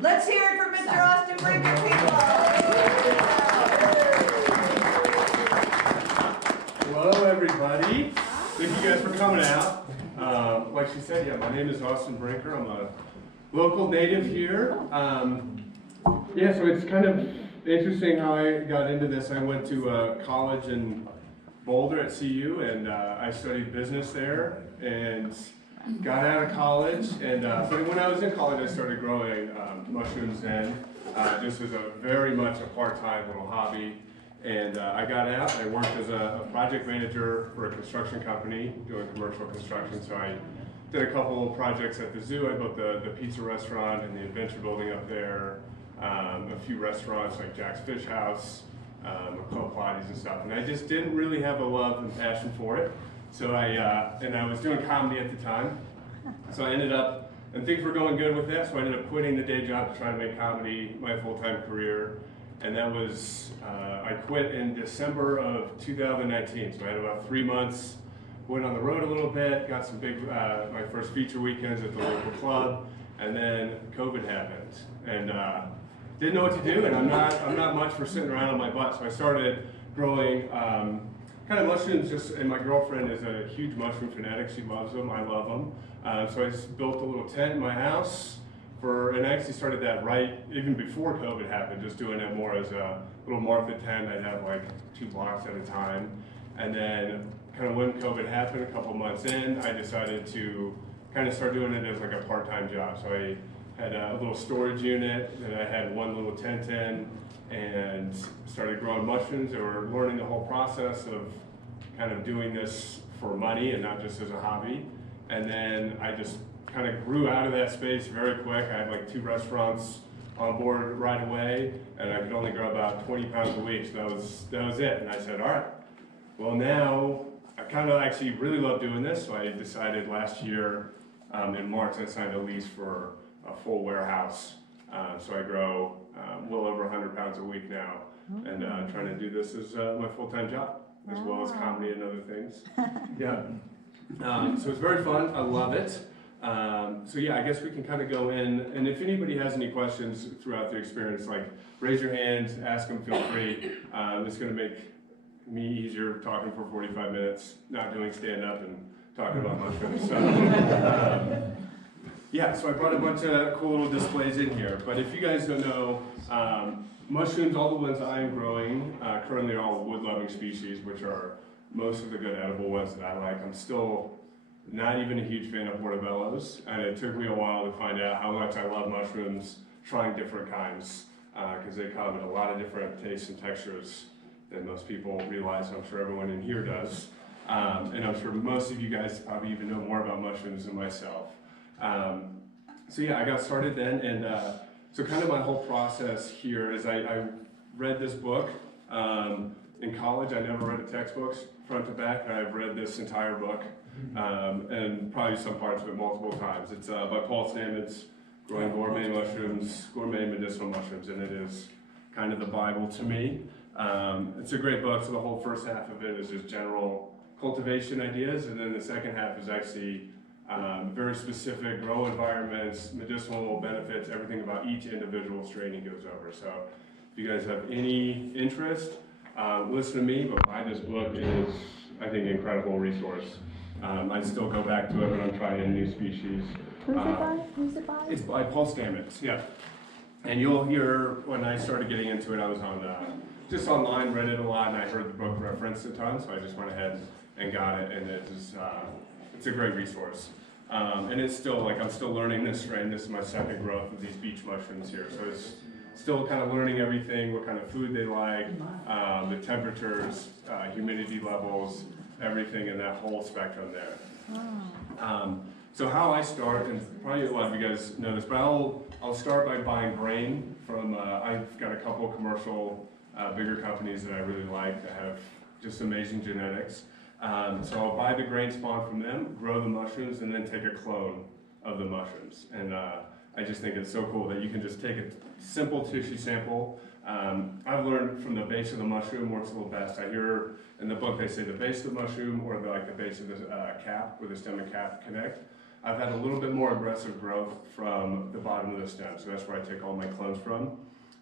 Let's hear it for Mr. Austen Brinker, people. Hello, everybody. Thank you guys for coming out. Like she said, yeah, my name is Austen Brinker. I'm a local native here. Yeah, so it's kind of interesting how I got into this. I went to college in Boulder at CU, and I studied business there, and got out of college. And but when I was in college, I started growing mushrooms then, just as a very much a part-time little hobby. And I got out, I worked as a project manager for a construction company doing commercial construction. So I did a couple of projects at the zoo. I built the pizza restaurant and the adventure building up there, a few restaurants like Jack's Fish House, Club Pilates and stuff. And I just didn't really have a love and passion for it. So and I was doing comedy at the time. So I ended up, and things were going good with that, so I ended up quitting the day job to try to make comedy my full-time career. And that was, I quit in December of 2019, so I had about 3 months, went on the road a little bit, got some big, my first feature weekends at the local club, and then COVID happened. And didn't know what to do, and I'm not much for sitting around on my butt, so I started growing kind of mushrooms, and my girlfriend is a huge mushroom fanatic. She loves them, I love them. So I just built a little tent in my house, and I actually started that right even before COVID happened, just doing it more as a little Martha tent. I'd have like 2 blocks at a time. And then kind of when COVID happened, a couple months in, I decided to kind of start doing it as like a part-time job. So I had a little storage unit that I had one little tent in, and started growing mushrooms. Or learning the whole process of kind of doing this for money and not just as a hobby. And then I just kind of grew out of that space very quick. I had like 2 restaurants on board right away, and I could only grow about 20 pounds a week, so that was it. And I said, all right, well now I kind of actually really love doing this, so I decided last year in March I signed a lease for a full warehouse. So I grow well over 100 pounds a week now, and trying to do this as my full-time job, as well as comedy and other things. Yeah. So it's very fun, I love it. So yeah, I guess we can kind of go in, and if anybody has any questions throughout the experience, like raise your hands, ask them, feel free. It's going to make me easier talking for 45 minutes, not doing stand-up and talking about mushrooms. So, yeah, so I brought a bunch of cool little displays in here, but if you guys don't know, mushrooms, all the ones I am growing, currently are all wood-loving species, which are most of the good edible ones that I like. I'm still not even a huge fan of portobellos, and it took me a while to find out how much I love mushrooms, trying different kinds, because they come in a lot of different tastes and textures than most people realize. I'm sure everyone in here does, and I'm sure most of you guys probably even know more about mushrooms than myself. So yeah, I got started then, and so kind of my whole process here is I read this book. In college, I never read a textbook front to back, and I've read this entire book, and probably some parts of it multiple times. It's by Paul Stamets, Growing Gourmet Mushrooms, Gourmet Medicinal Mushrooms, and it is kind of the Bible to me. It's a great book, so the whole first half of it is just general cultivation ideas, and then the second half is actually very specific grow environments, medicinal benefits, everything about each individual strain he goes over. So if you guys have any interest, listen to me, but buy this book. It is, I think, an incredible resource. I still go back to it when I'm trying a new species. Who's it by? It's by Paul Stamets, yeah. And you'll hear, when I started getting into it, I was on just online, read it a lot, and I heard the book referenced a ton, so I just went ahead and got it, and it's a great resource. And it's still, like, I'm still learning this strain. This is my second growth of these beech mushrooms here, so it's still kind of learning everything, what kind of food they like, the temperatures, humidity levels, everything in that whole spectrum there. So how I start, and probably a lot of you guys know this, but I'll start by buying grain from, I've got a couple commercial bigger companies that I really like that have just amazing genetics. So I'll buy the grain spawn from them, grow the mushrooms, and then take a clone of the mushrooms. And I just think it's so cool that you can just take a simple tissue sample. I've learned from the base of the mushroom works a little best. I hear in the book they say the base of the mushroom or the base of the cap, where the stem and cap connect. I've had a little bit more aggressive growth from the bottom of the stem, so that's where I take all my clones from.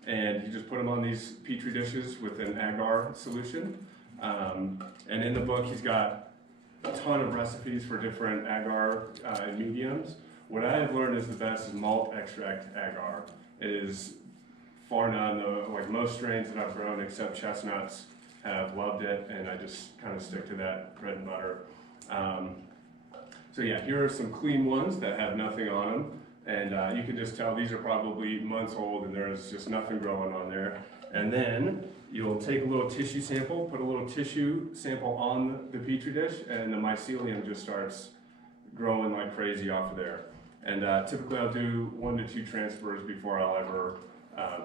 And you just put them on these petri dishes with an agar solution. And in the book, he's got a ton of recipes for different agar mediums. What I have learned is the best is malt extract agar. It is far none, like most strains that I've grown except chestnuts have loved it, and I just kind of stick to that bread and butter. So yeah, here are some clean ones that have nothing on them, and you can just tell these are probably months old and there's just nothing growing on there. And then you'll take a little tissue sample, put a little tissue sample on the petri dish, and the mycelium just starts growing like crazy off of there. And typically I'll do 1 to 2 transfers before I'll ever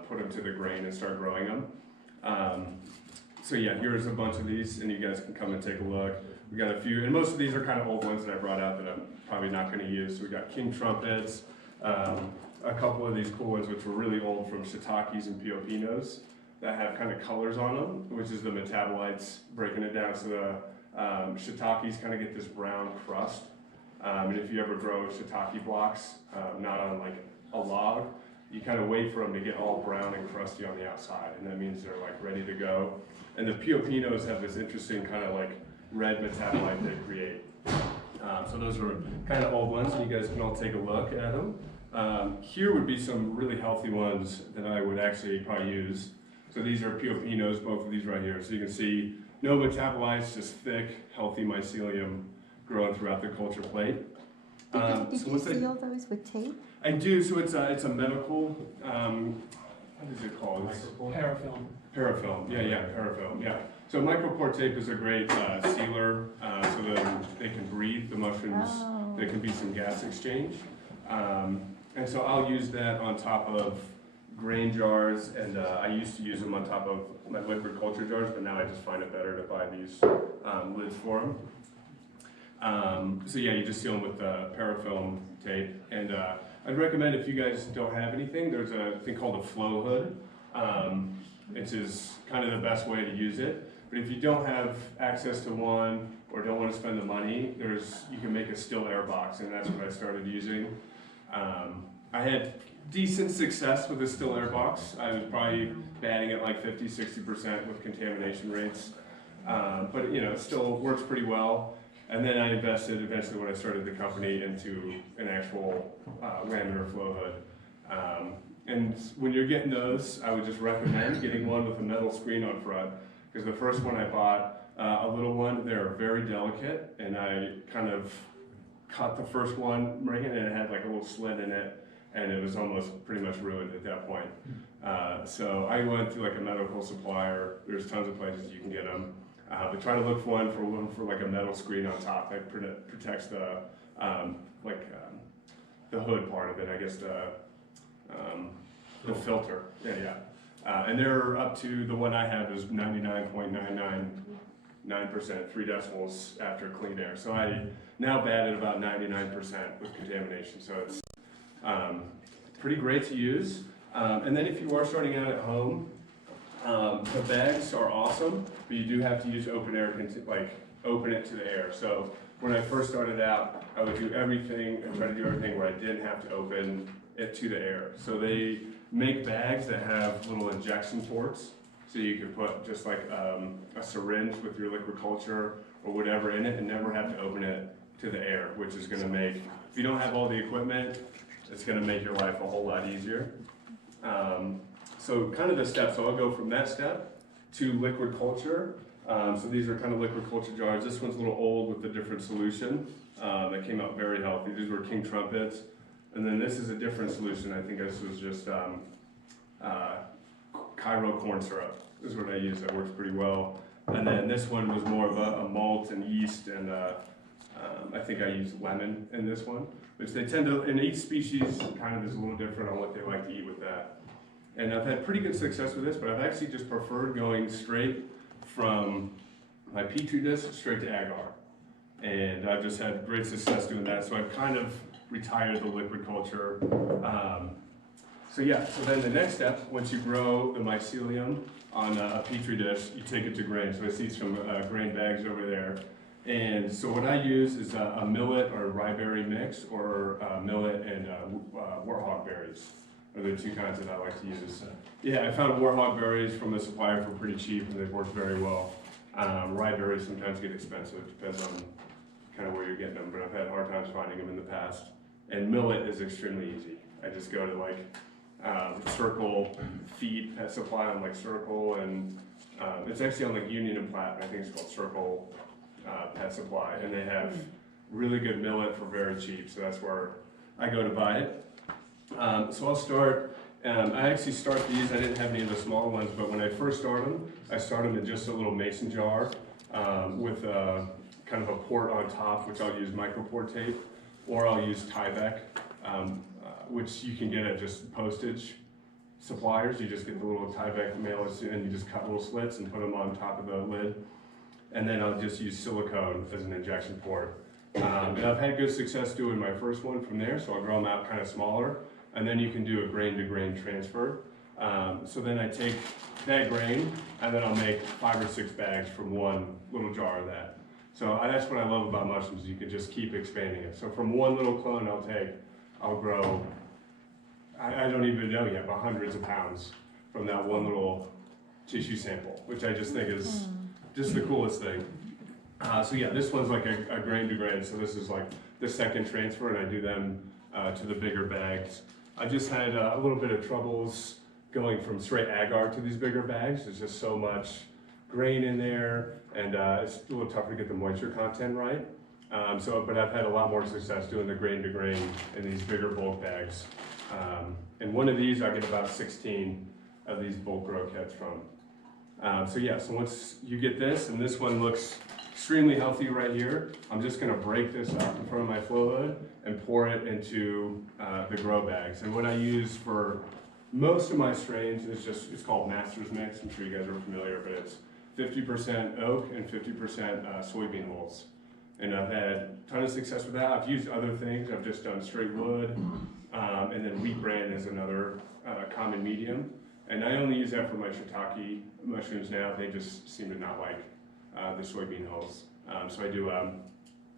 put them to the grain and start growing them. So yeah, here's a bunch of these, and you guys can come and take a look. We got a few, and most of these are kind of old ones that I brought out that I'm probably not going to use. So we got king trumpets, a couple of these cool ones which were really old from shiitakes and pioppinos that have kind of colors on them, which is the metabolites breaking it down. So the shiitakes kind of get this brown crust. And if you ever grow shiitake blocks, not on like a log, you kind of wait for them to get all brown and crusty on the outside, and that means they're like ready to go. And the pioppinos have this interesting kind of like red metabolite they create. So those are kind of old ones, and you guys can all take a look at them. Here would be some really healthy ones that I would actually probably use. So these are pioppinos, both of these right here. So you can see no metabolites, just thick, healthy mycelium growing throughout the culture plate. Did you seal those with tape? I do, so it's a medical, what is it called? Parafilm. Parafilm, yeah, parafilm, yeah. So micropore tape is a great sealer, so that they can breathe, the mushrooms. Oh. There can be some gas exchange. And so I'll use that on top of grain jars, and I used to use them on top of my liquid culture jars, but now I just find it better to buy these lids for them. So yeah, you just seal them with parafilm tape, and I'd recommend if you guys don't have anything, there's a thing called a flow hood, which is kind of the best way to use it. But if you don't have access to one or don't want to spend the money, you can make a still air box, and that's what I started using. I had decent success with the still air box. I was probably batting at like 50-60% with contamination rates, but you know, it still works pretty well. And then I invested eventually when I started the company into an actual laminar flow hood. And when you're getting those, I would just recommend getting one with a metal screen on front, because the first one I bought, a little one, they're very delicate, and I kind of cut the first one ringing, and it had like a little slit in it, and it was almost pretty much ruined at that point. So I went through like a medical supplier. There's tons of places you can get them. But try to look for one for like a metal screen on top that protects the the hood part of it, I guess the filter. Yeah. And they're up to, the one I have is 99.999%, 3 decimals after clean air. So I now bat at about 99% with contamination. So it's pretty great to use. And then if you are starting out at home, the bags are awesome, but you do have to use open air, open it to the air. So when I first started out, I would do everything and try to do everything where I didn't have to open it to the air. So they make bags that have little injection ports, so you can put just like a syringe with your liquid culture or whatever in it and never have to open it to the air, which is going to make, if you don't have all the equipment, it's going to make your life a whole lot easier. So kind of the steps, so I'll go from that step to liquid culture. So these are kind of liquid culture jars. This one's a little old with a different solution that came out very healthy. These were king trumpets. And then this is a different solution. I think this was just Cairo corn syrup. This is what I used. That works pretty well. And then this one was more of a malt and yeast, and I think I used lemon in this one, which they tend to, in each species kind of is a little different on what they like to eat with that. And I've had pretty good success with this, but I've actually just preferred going straight from my petri dish straight to agar. And I've just had great success doing that. So I've kind of retired the liquid culture. So then the next step, once you grow the mycelium on a petri dish, you take it to grain. So I see some grain bags over there. And so what I use is a millet or rye berry mix, or millet and warhawk berries are the two kinds that I like to use. Yeah, I found warhawk berries from a supplier for pretty cheap, and they've worked very well. Rye berries sometimes get expensive, depends on kind of where you're getting them, but I've had hard times finding them in the past. And millet is extremely easy. I just go to like Circle feed pet supply on like Circle, and it's actually on like Union and Platte. I think it's called Circle Pet Supply, and they have really good millet for very cheap. So that's where I go to buy it. So I'll start. I actually start these. I didn't have any of the small ones, but when I first start them, I start them in just a little mason jar with kind of a port on top, which I'll use micropore tape, or I'll use Tyvek, which you can get at just postage suppliers. You just get the little Tyvek mailers and you just cut little slits and put them on top of the lid. And then I'll just use silicone as an injection port. And I've had good success doing my first one from there, so I'll grow them out kind of smaller. And then you can do a grain-to-grain transfer. So then I take that grain, and then I'll make 5 or 6 bags from one little jar of that. So that's what I love about mushrooms, you can just keep expanding it. So from one little clone I'll grow, I don't even know yet, but hundreds of pounds from that one little tissue sample, which I just think is just the coolest thing. So yeah, this one's like a grain to grain, so this is like the second transfer, and I do them to the bigger bags. I just had a little bit of troubles going from straight agar to these bigger bags. There's just so much grain in there, and it's a little tougher to get the moisture content right. But I've had a lot more success doing the grain to grain in these bigger bulk bags. And one of these I get about 16 of these bulk grow kits from. So once you get this, and this one looks extremely healthy right here, I'm just gonna break this up in front of my flow hood and pour it into the grow bags. And what I use for most of my strains is it's called Master's Mix. I'm sure you guys are familiar, but it's 50% oak and 50% soybean hulls. And I've had a ton of success with that. I've used other things. I've just done straight wood, and then wheat bran is another common medium. And I only use that for my shiitake mushrooms now. They just seem to not like the soybean hulls. So I do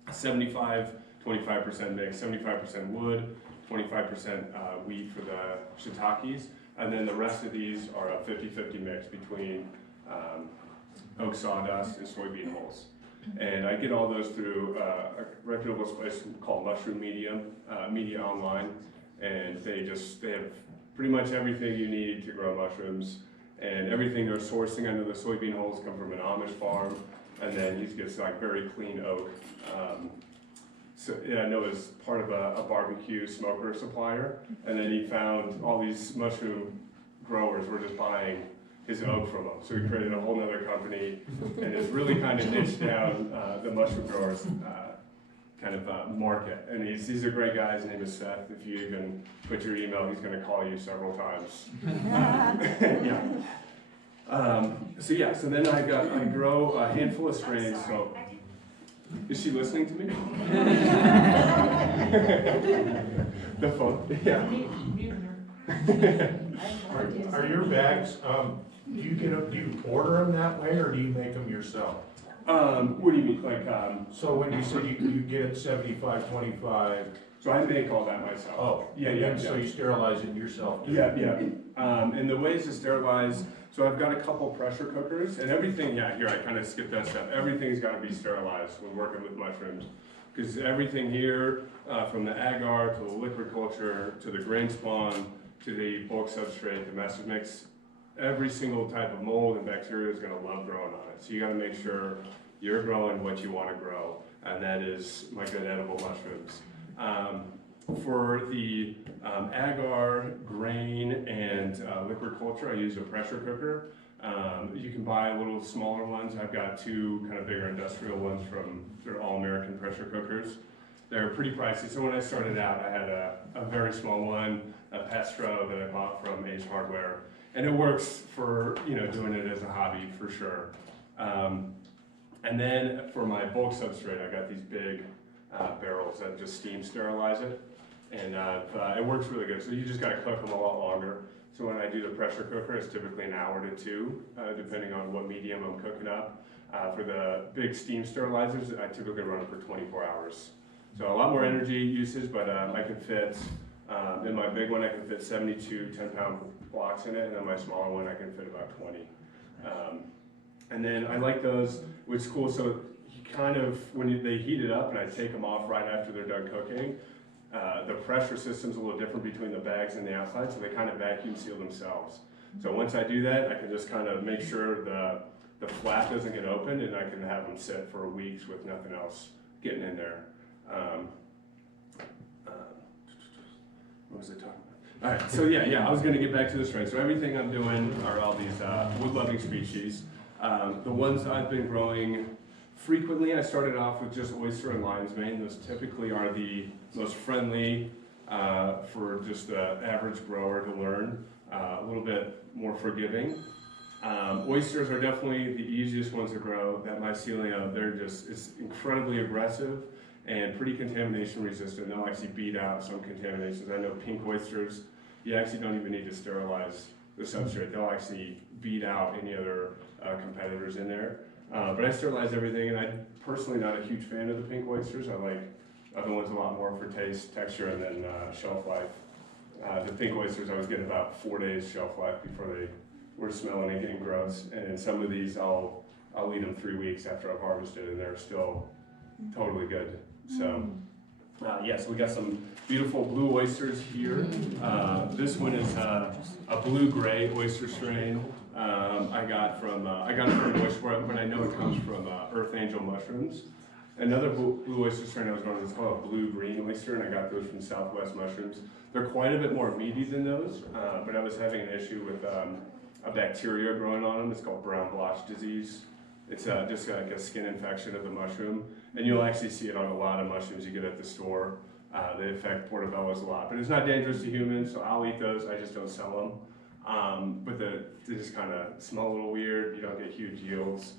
75-25% mix, 75% wood, 25% wheat for the shiitakes, and then the rest of these are a 50-50 mix between oak sawdust and soybean hulls. And I get all those through a reputable place called Mushroom Media Online, and they have pretty much everything you need to grow mushrooms, and everything they're sourcing under the soybean hulls come from an Amish farm, and then he gets like very clean oak. So yeah, I know it's part of a barbecue smoker supplier, and then he found all these mushroom growers were just buying his oak from him. So he created a whole nother company and has really kind of niched down the mushroom growers market. And he's a great guy. His name is Seth. If you even put your email, he's going to call you several times. Yeah. So then I grow a handful of strains. So is she listening to me? The phone. Yeah. Are your bags, do you order them that way, or do you make them yourself? What do you mean, So when you said you get it 75-25. So I make all that myself. Oh, yeah. So you sterilize it yourself? Too. Yeah. And the ways to sterilize, so I've got a couple pressure cookers, and everything, here I kind of skipped that step. Everything's got to be sterilized when working with mushrooms, because everything here, from the agar to the liquid culture to the grain spawn to the bulk substrate, the master mix, every single type of mold and bacteria is going to love growing on it. So you got to make sure you're growing what you want to grow, and that is my good edible mushrooms. For the agar, grain, and liquid culture, I use a pressure cooker. You can buy little smaller ones. I've got 2 kind of bigger industrial ones they're all-American pressure cookers. They're pretty pricey. So when I started out, I had a very small one, a Pestro that I bought from Ace Hardware. And it works for, doing it as a hobby for sure. And then for my bulk substrate, I got these big barrels that just steam sterilize it. And it works really good. So you just gotta cook them a lot longer. So when I do the pressure cooker, it's typically an hour to 2, depending on what medium I'm cooking up. For the big steam sterilizers, I typically run it for 24 hours. So a lot more energy usage, but I can fit, in my big one I can fit 72 10-pound blocks in it, and then my smaller one I can fit about 20. And then I like those, which is cool, so you kind of, when they heat it up and I take them off right after they're done cooking, the pressure system's a little different between the bags and the outside, so they kind of vacuum seal themselves. So once I do that, I can just kind of make sure the flap doesn't get open, and I can have them sit for weeks with nothing else getting in there. What was I talking about? All right, so yeah, I was gonna get back to the strain. So everything I'm doing are all these wood-loving species. The ones I've been growing frequently, I started off with just oyster and lion's mane. Those typically are the most friendly for just the average grower to learn, a little bit more forgiving. Oysters are definitely the easiest ones to grow. That mycelium, it's incredibly aggressive and pretty contamination resistant. They'll actually beat out some contaminations. I know pink oysters, you actually don't even need to sterilize the substrate. They'll actually beat out any other competitors in there. But I sterilize everything, and I'm personally not a huge fan of the pink oysters. I like other ones a lot more for taste, texture, and then shelf life. The pink oysters, I was getting about 4 days shelf life before they were smelling and getting gross. And some of these, I'll eat them 3 weeks after I've harvested, and they're still totally good. So, so we got some beautiful blue oysters here. This one is a blue-gray oyster strain. I got it from an oyster farm, but I know it comes from Earth Angel mushrooms. Another blue oyster strain I was growing is called a blue-green oyster, and I got those from Southwest Mushrooms. They're quite a bit more meaty than those, but I was having an issue with a bacteria growing on them. It's called brown blotch disease. It's just like a skin infection of the mushroom, and you'll actually see it on a lot of mushrooms you get at the store. They affect portobellos a lot, but it's not dangerous to humans, so I'll eat those. I just don't sell them. But they just kind of smell a little weird. You don't get huge yields.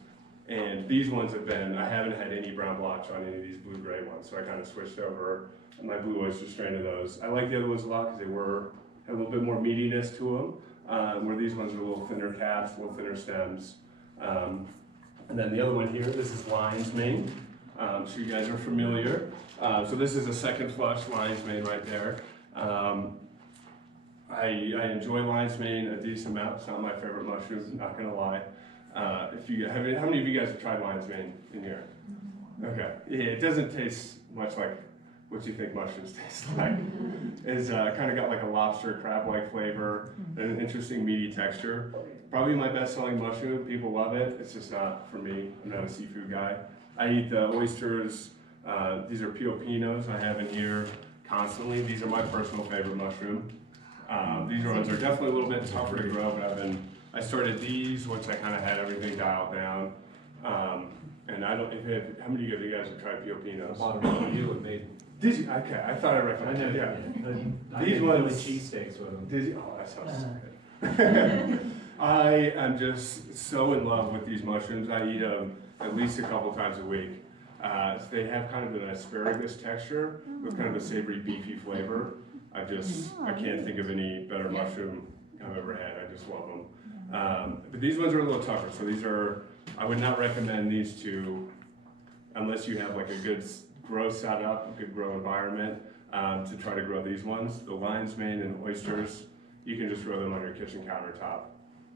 And these ones I haven't had any brown blotch on any of these blue-gray ones, so I kind of switched over my blue oyster strain to those. I like the other ones a lot because they had a little bit more meatiness to them, where these ones are a little thinner caps, a little thinner stems. And then the other one here, this is lion's mane. So you guys are familiar. So this is a second flush lion's mane right there. I enjoy lion's mane a decent amount. It's not my favorite mushroom, not gonna lie. How many of you guys have tried lion's mane in here? Okay, yeah, it doesn't taste much like what you think mushrooms taste like. It's kind of got like a lobster crab-like flavor and an interesting meaty texture. Probably my best-selling mushroom. People love it. It's just not for me. I'm not a seafood guy. I eat the oysters. These are pioppinos I have in here constantly. These are my personal favorite mushroom. These ones are definitely a little bit tougher to grow, but I started these once I kind of had everything dialed down. And how many of you guys have tried pioppinos? I bought them from you and made. Did you? Okay, I thought I recommended. Yeah. I These made ones. cheesesteaks with them. Did you? Oh, that sounds so good. I am just so in love with these mushrooms. I eat them at least a couple times a week. They have kind of an asparagus texture with kind of a savory, beefy flavor. I can't think of any better mushroom I've ever had. I just love them. But these ones are a little tougher. So I would not recommend these unless you have like a good grow setup, a good grow environment, to try to grow these ones. The lion's mane and oysters, you can just grow them on your kitchen countertop.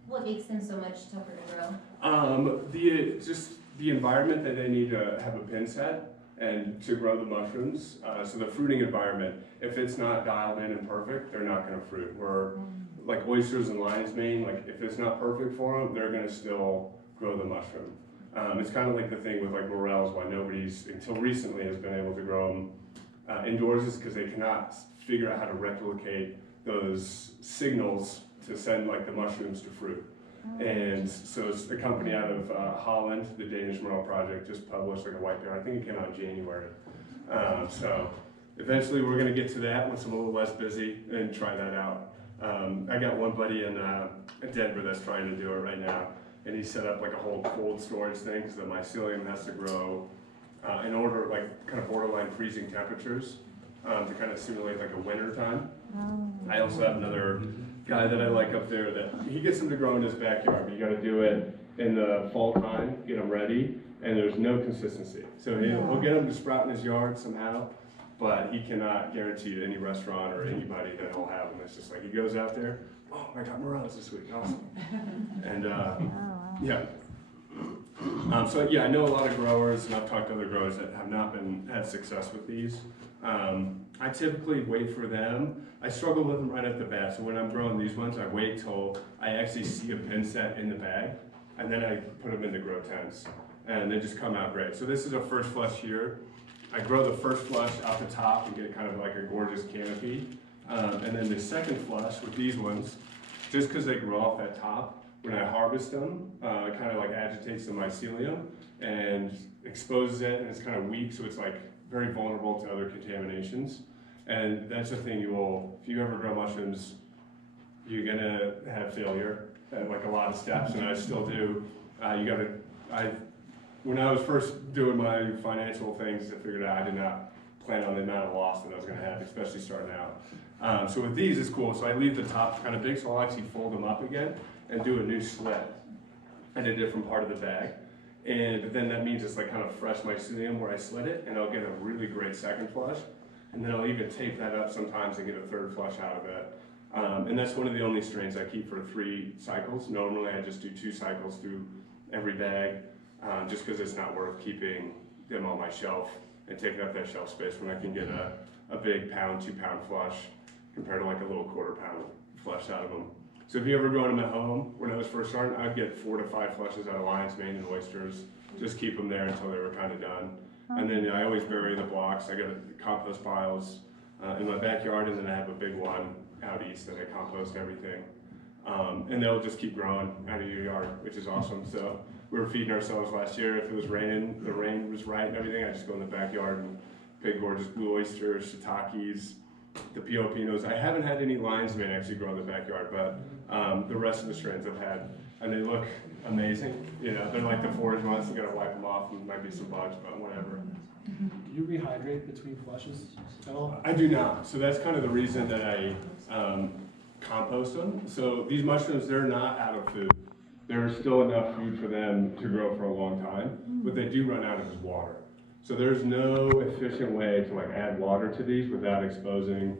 What makes them so much tougher to grow? The environment that they need to have a pin set and to grow the mushrooms. So the fruiting environment, if it's not dialed in and perfect, they're not going to fruit. Where like oysters and lion's mane, like if it's not perfect for them, they're going to still grow the mushroom. It's kind of like the thing with like morels, why nobody's until recently has been able to grow them indoors, is because they cannot figure out how to replicate those signals to send like the mushrooms to fruit. And so it's a company out of Holland, the Danish Morel Project, just published like a white paper. I think it came out in January. So eventually we're going to get to that once I'm a little less busy and try that out. I got one buddy in Denver that's trying to do it right now, and he set up like a whole cold storage thing because the mycelium has to grow in order, like kind of borderline freezing temperatures to kind of simulate like a winter time. I also have another guy that I like up there that he gets them to grow in his backyard, but you got to do it in the fall time, get them ready, and there's no consistency. So he'll get them to sprout in his yard somehow, but he cannot guarantee to any restaurant or anybody that he'll have them. It's just like he goes out there, oh, I got morels this week, awesome. And yeah. So yeah, I know a lot of growers, and I've talked to other growers that have not had success with these. I typically wait for them. I struggle with them right at the bat. So when I'm growing these ones, I wait till I actually see a pin set in the bag, and then I put them into grow tents, and they just come out great. So this is a first flush here. I grow the first flush out the top and get kind of like a gorgeous canopy. And then the second flush with these ones, just because they grow off that top, when I harvest them, it kind of like agitates the mycelium and exposes it, and it's kind of weak, so it's like very vulnerable to other contaminations. And that's the thing, if you ever grow mushrooms, you're gonna have failure at like a lot of steps, and I still do. When I was first doing my financial things, I figured out I did not plan on the amount of loss that I was gonna have, especially starting out. So with these, it's cool. So I leave the top kind of big, so I'll actually fold them up again and do a new slit in a different part of the bag. And then that means it's like kind of fresh mycelium where I slit it, and I'll get a really great second flush. And then I'll even tape that up sometimes and get a third flush out of it. And that's one of the only strains I keep for 3 cycles. Normally I just do 2 cycles through every bag, just because it's not worth keeping them on my shelf and taking up that shelf space when I can get a big pound, 2-pound flush compared to like a little quarter-pound flush out of them. So if you ever grown them at home, when I was first starting, I'd get 4 to 5 flushes out of lion's mane and oysters, just keep them there until they were kind of done. And then I always bury the blocks. I got compost piles in my backyard, and then I have a big one out east that I compost everything. And they'll just keep growing out of your yard, which is awesome. So we were feeding ourselves last year. If it was raining, the rain was right and everything, I just go in the backyard and pick gorgeous blue oysters, shiitakes, the pioppinos. I haven't had any lion's mane actually grow in the backyard, but the rest of the strains I've had, and they look amazing. You know, they're like the forage ones. You gotta wipe them off, and might be some bugs, but whatever. Do you rehydrate between flushes at all? I do not. So that's kind of the reason that I compost them. So these mushrooms, they're not out of food. There's still enough food for them to grow for a long time. What they do run out of is water. So there's no efficient way to like add water to these without exposing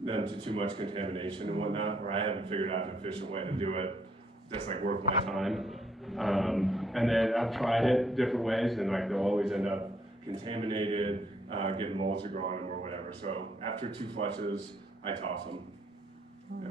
them to too much contamination and whatnot, or I haven't figured out an efficient way to do it that's like worth my time. And then I've tried it different ways, and like they'll always end up contaminated, getting molds to grow on them or whatever. So after 2 flushes, I toss them. Yeah.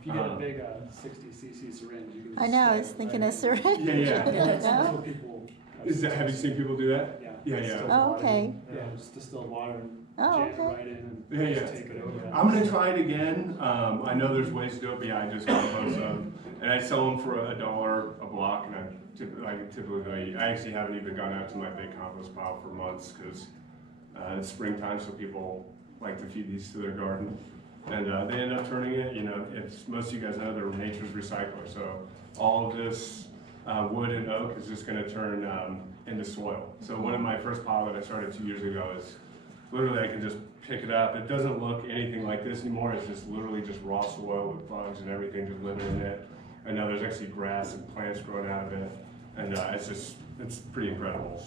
If you get a big 60cc syringe, you can. I know, I was thinking a syringe. Yeah, yeah. That's No? what people. Have you seen people do that? Yeah. Yeah, yeah. Distilled Oh, water. okay. Yeah, just distilled water and Oh, jam it okay. right in and Yeah, just yeah. take it over. I'm gonna try it again. I know there's ways to do it, but yeah, I just compost them, and I sell them for $1 a block, and I actually haven't even gone out to my big compost pile for months because it's springtime, so people like to feed these to their garden, and they end up turning it. You know, it's most of you guys know they're nature's recycler, so all of this wood and oak is just gonna turn into soil. So one of my first pile that I started 2 years ago is literally I can just pick it up. It doesn't look anything like this anymore. It's just literally just raw soil with bugs and everything just living in it. And now there's actually grass and plants growing out of it. And it's pretty incredible.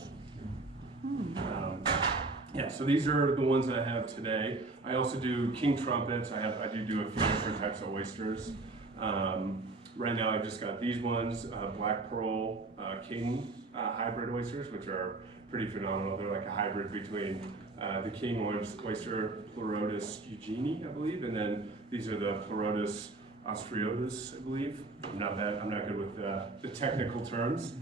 Yeah, so these are the ones that I have today. I also do king trumpets. I do a few different types of oysters. Right now I've just got these ones, black pearl king hybrid oysters, which are pretty phenomenal. They're like a hybrid between the king oyster Pleurotus eugenii, I believe, and then these are the Pleurotus austriotus, I believe. I'm not good with the technical terms,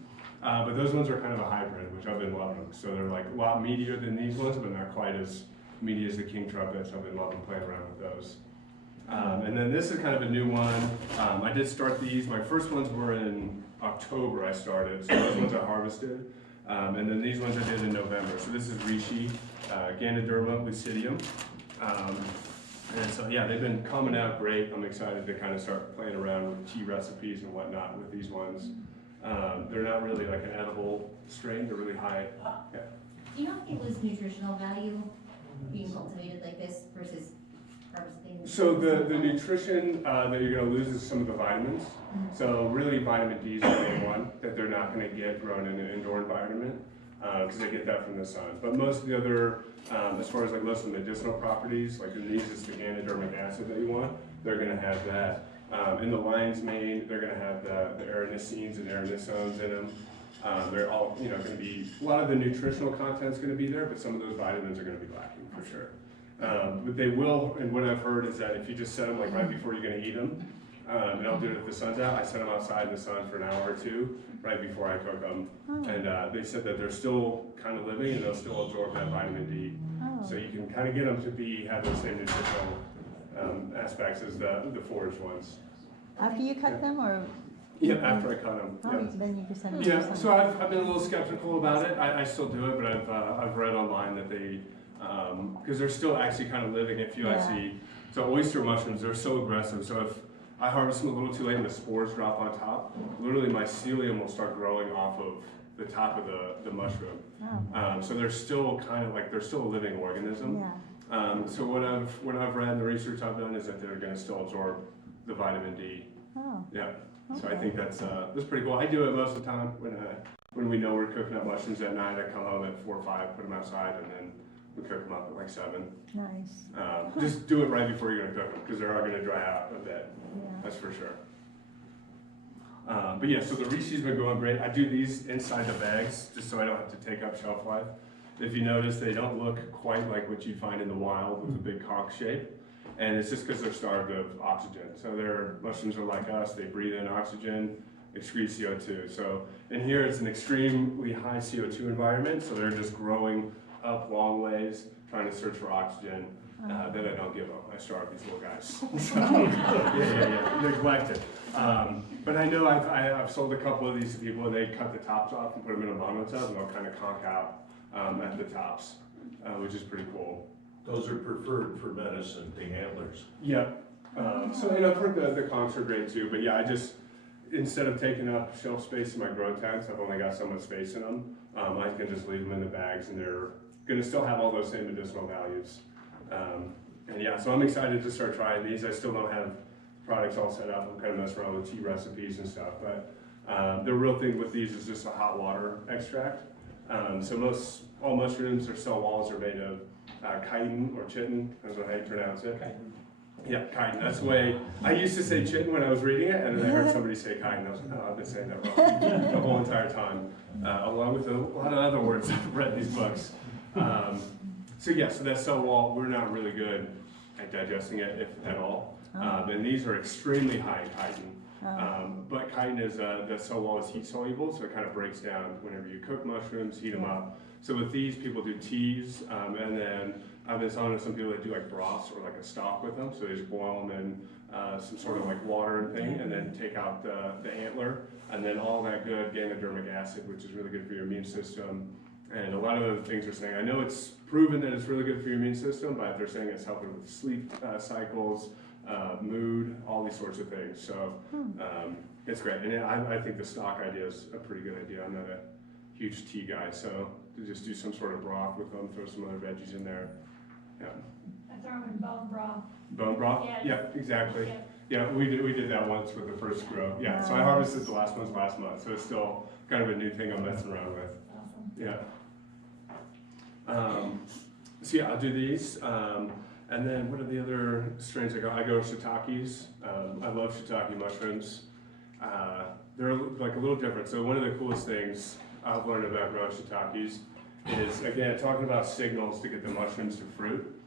but those ones are kind of a hybrid, which I've been loving. So they're like a lot meatier than these ones, but not quite as meaty as the king trumpets. I've been loving playing around with those. And then this is kind of a new one. I did start these. My first ones were in October I started, so those ones I harvested. And then these ones I did in November. So this is reishi, Ganoderma lucidium. And so yeah, they've been coming out great. I'm excited to kind of start playing around with tea recipes and whatnot with these ones. They're not really like an edible strain, they're really high. Yeah. Do you know if they lose nutritional value being cultivated like this versus harvesting? So the nutrition that you're gonna lose is some of the vitamins. So really vitamin D is the main one that they're not gonna get grown in an indoor environment, because they get that from the sun. But most of the other, as far as like most of the medicinal properties, like the the ganodermic acid that you want, they're gonna have that. In the lion's mane, they're gonna have the arenisines and arenisones in them. They're all, gonna be, a lot of the nutritional content's gonna be there, but some of those vitamins are gonna be lacking for sure. But they will, and what I've heard is that if you just set them like right before you're gonna eat them, and I'll do it if the sun's out, I set them outside in the sun for an hour or two, right before I cook them. And they said that they're still kind of living and they'll still absorb that vitamin D. So you can kind of get them to have those same nutritional aspects as the foraged ones. After you cut them, or? Yeah, after I cut them. Oh, then you can send them to Yeah, someone. so I've been a little skeptical about it. I still do it, but I've read online that they, because they're still actually kind of living. If you actually, so oyster mushrooms, they're so aggressive. So if I harvest them a little too late and the spores drop on top, literally my psyllium will start growing off of the top of the mushroom. Oh, So they're still kind of like, they're still a living organism. yeah. So what I've read, the research I've done is that they're going to still absorb the vitamin D. Oh, Yeah. So I Okay. think that's pretty cool. I do it most of the time when we know we're cooking up mushrooms at night. I come home at 4 or 5, put them outside, and then we cook them up at like 7. nice. Just do it right before you're gonna cook them because they are gonna dry out a bit. Yeah. That's for sure. But yeah, so the reishi's been going great. I do these inside the bags just so I don't have to take up shelf life. If you notice, they don't look quite like what you find in the wild with a big conch shape. And it's just because they're starved of oxygen. So their mushrooms are like us, they breathe in oxygen, excrete CO2. So in here it's an extremely high CO2 environment, so they're just growing up long ways, trying to search for oxygen. That I don't give them. I starve these little guys. So, yeah, neglected. But I know I've sold a couple of these to people and they cut the tops off and put them in a monotub and they'll kind of conch out at the tops, which is pretty cool. Those are preferred for medicine, the antlers. Yep. So I've heard the conchs are great too, but yeah, I just, instead of taking up shelf space in my grow tanks, I've only got so much space in them. I can just leave them in the bags and they're gonna still have all those same medicinal values. And yeah, so I'm excited to start trying these. I still don't have products all set up. I'm kind of messing around with tea recipes and stuff, but the real thing with these is just a hot water extract. So all mushrooms or cell walls are made of chitin or chitin, depends on how you pronounce it. Yeah, chitin. That's the way I used to say chitin when I was reading it, and then I heard somebody say chitin. I was like, oh, I've been saying that wrong the whole entire time, along with a lot of other words I've read these books. So yeah, so that cell wall, we're not really good at digesting it, if at all. And these are extremely high in chitin. But chitin is, the cell wall is heat soluble, so it kind of breaks down whenever you cook mushrooms, heat them up. So with these, people do teas, and then I've been talking to some people that do like broths or like a stock with them. So they just boil them in some sort of like water and thing, and then take out the antler, and then all that good ganodermic acid, which is really good for your immune system. And a lot of other things are saying, I know it's proven that it's really good for your immune system, but they're saying it's helping with sleep cycles, mood, all these sorts of things. So it's great. And I think the stock idea is a pretty good idea. I'm not a huge tea guy, so to just do some sort of broth with them, throw some other veggies in there. Yeah. I throw them in bone broth. Bone broth? Yes. Yeah, exactly. Yeah, we did that once with the first grow. Yeah, so I harvested the last ones last month, so it's still kind of a new thing I'm messing around with. Awesome. Yeah. So yeah, I'll do these. And then what are the other strains I go? I go shiitakes. I love shiitake mushrooms. They're like a little different. So one of the coolest things I've learned about growing shiitakes is, again, talking about signals to get the mushrooms to fruit.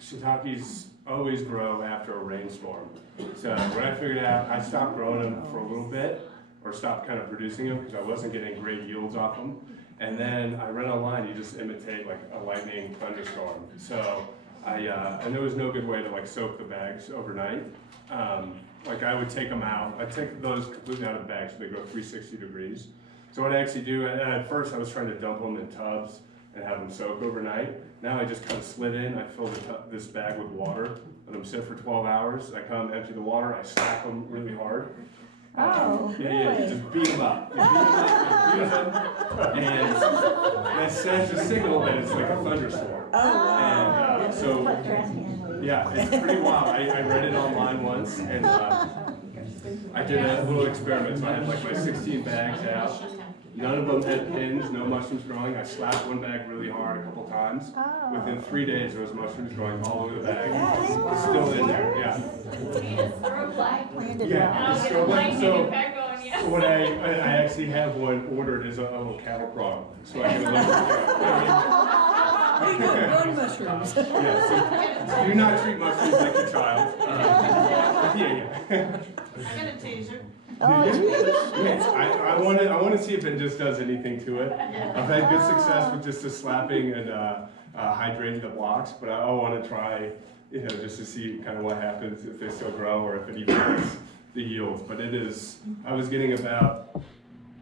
Shiitakes always grow after a rainstorm. So when I figured out, I stopped growing them for a little bit, or stopped kind of producing them because I wasn't getting great yields off them. And then I read online, you just imitate like a lightning thunderstorm. So and there was no good way to like soak the bags overnight. Like I would take them out, I'd take those completely out of the bag so they go 360 degrees. So what I actually do, and at first I was trying to dump them in tubs and have them soak overnight. Now I just kind of slid in, I fill this bag with water, let them sit for 12 hours. I come empty the water, I slap them really hard. Oh, Yeah, really? just beat them up. You beat them up, and that sends a signal that it's like a thunderstorm. Oh, And that's so, what you're asking. Yeah, it's pretty wild. I read it online once, and I did a little experiment. So I had like my 16 bags out. None of them had pins, no mushrooms growing. I slapped one bag really hard a couple times. Oh. Within 3 days, there was mushrooms growing all over the bag. Yes. Still in there, yeah. Throw black. Planted Yeah. well. I'll get So- the lightning so- back going, yeah. What I actually have one ordered is a little cattle prod, so I can There you go, growing mushrooms. Yeah, so do not treat mushrooms like a child. Yeah. I got a taser. Oh, Yes, I want to see if it just does anything to it. I've had good success with just the slapping and hydrating the blocks, but I want to try, just to see kind of what happens if they still grow or if it even hurts the yields. But it is, I was getting about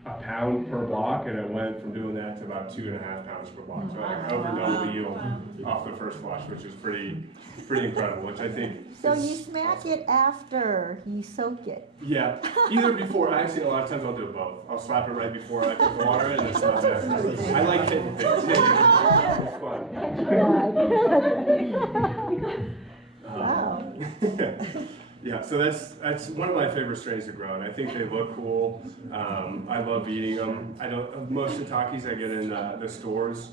a pound per block, and it went from doing that to about 2.5 pounds per block. So I over double the yield off the first flush, which is pretty incredible, which I think. so you smack it after you soak it. Yeah, either before, actually a lot of times I'll do both. I'll slap it right before I put the water in and then slap it after. I like hitting things, it's fun. Wow. Yeah, so that's one of my favorite strains to grow, and I think they look cool. I love eating them. Most shiitakes I get in the stores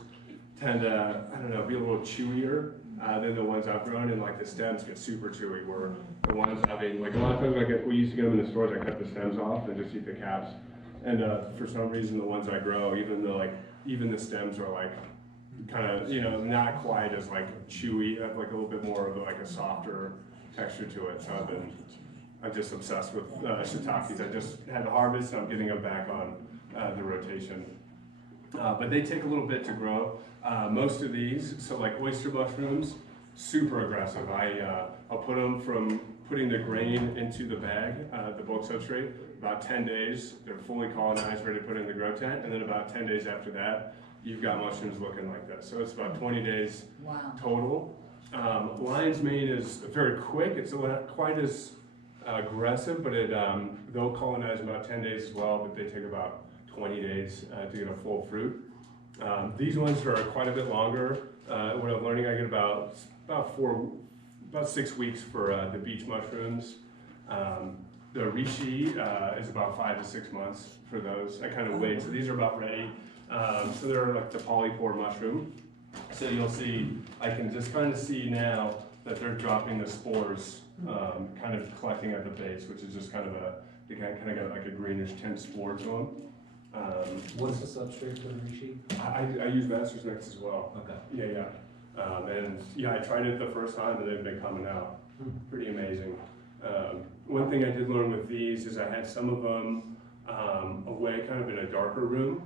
tend to, be a little chewier than the ones I've grown, and like the stems get super chewy, where the ones like a lot of times we used to get them in the stores, I cut the stems off and just eat the caps. And for some reason, the ones I grow, even the stems are like kind of, not quite as like chewy, have like a little bit more of like a softer texture to it. So I'm just obsessed with shiitakes. I just had the harvest, and I'm getting them back on the rotation. But they take a little bit to grow. Most of these, so like oyster mushrooms, super aggressive. I'll put them from putting the grain into the bag, the bulk substrate, about 10 days. They're fully colonized, ready to put in the grow tent, and then about 10 days after that, you've got mushrooms looking like this. So it's about 20 days total. Lion's mane is very quick. It's not quite as aggressive, but they'll colonize in about 10 days as well, but they take about 20 days to get a full fruit. These ones are quite a bit longer. What I'm learning, I get about 6 weeks for the beech mushrooms. The reishi is about 5 to 6 months for those. I kind of wait, so these are about ready. So they're like the polypore mushroom. So you'll see, I can just kind of see now that they're dropping the spores, kind of collecting at the base, which is just kind of they kind of got like a greenish tint spore to them. What's the substrate for the reishi? I use Master's Mix as well. Okay. Yeah. I tried it the first time and they've been coming out. Pretty amazing. One thing I did learn with these is I had some of them away kind of in a darker room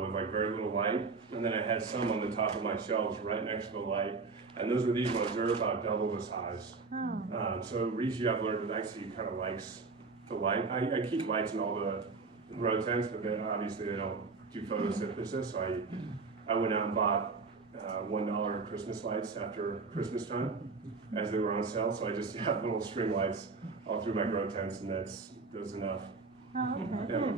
with like very little light. And then I had some on the top of my shelves right next to the light. And those were these ones, they're about double the size. Oh. So reishi, I've learned, actually kind of likes the light. I keep lights in all the grow tents, but then obviously they don't do photosynthesis. So I went out and bought $1 Christmas lights after Christmas time as they were on sale. So I just have little string lights all through my grow tents, and that's enough. Oh, okay. Yeah.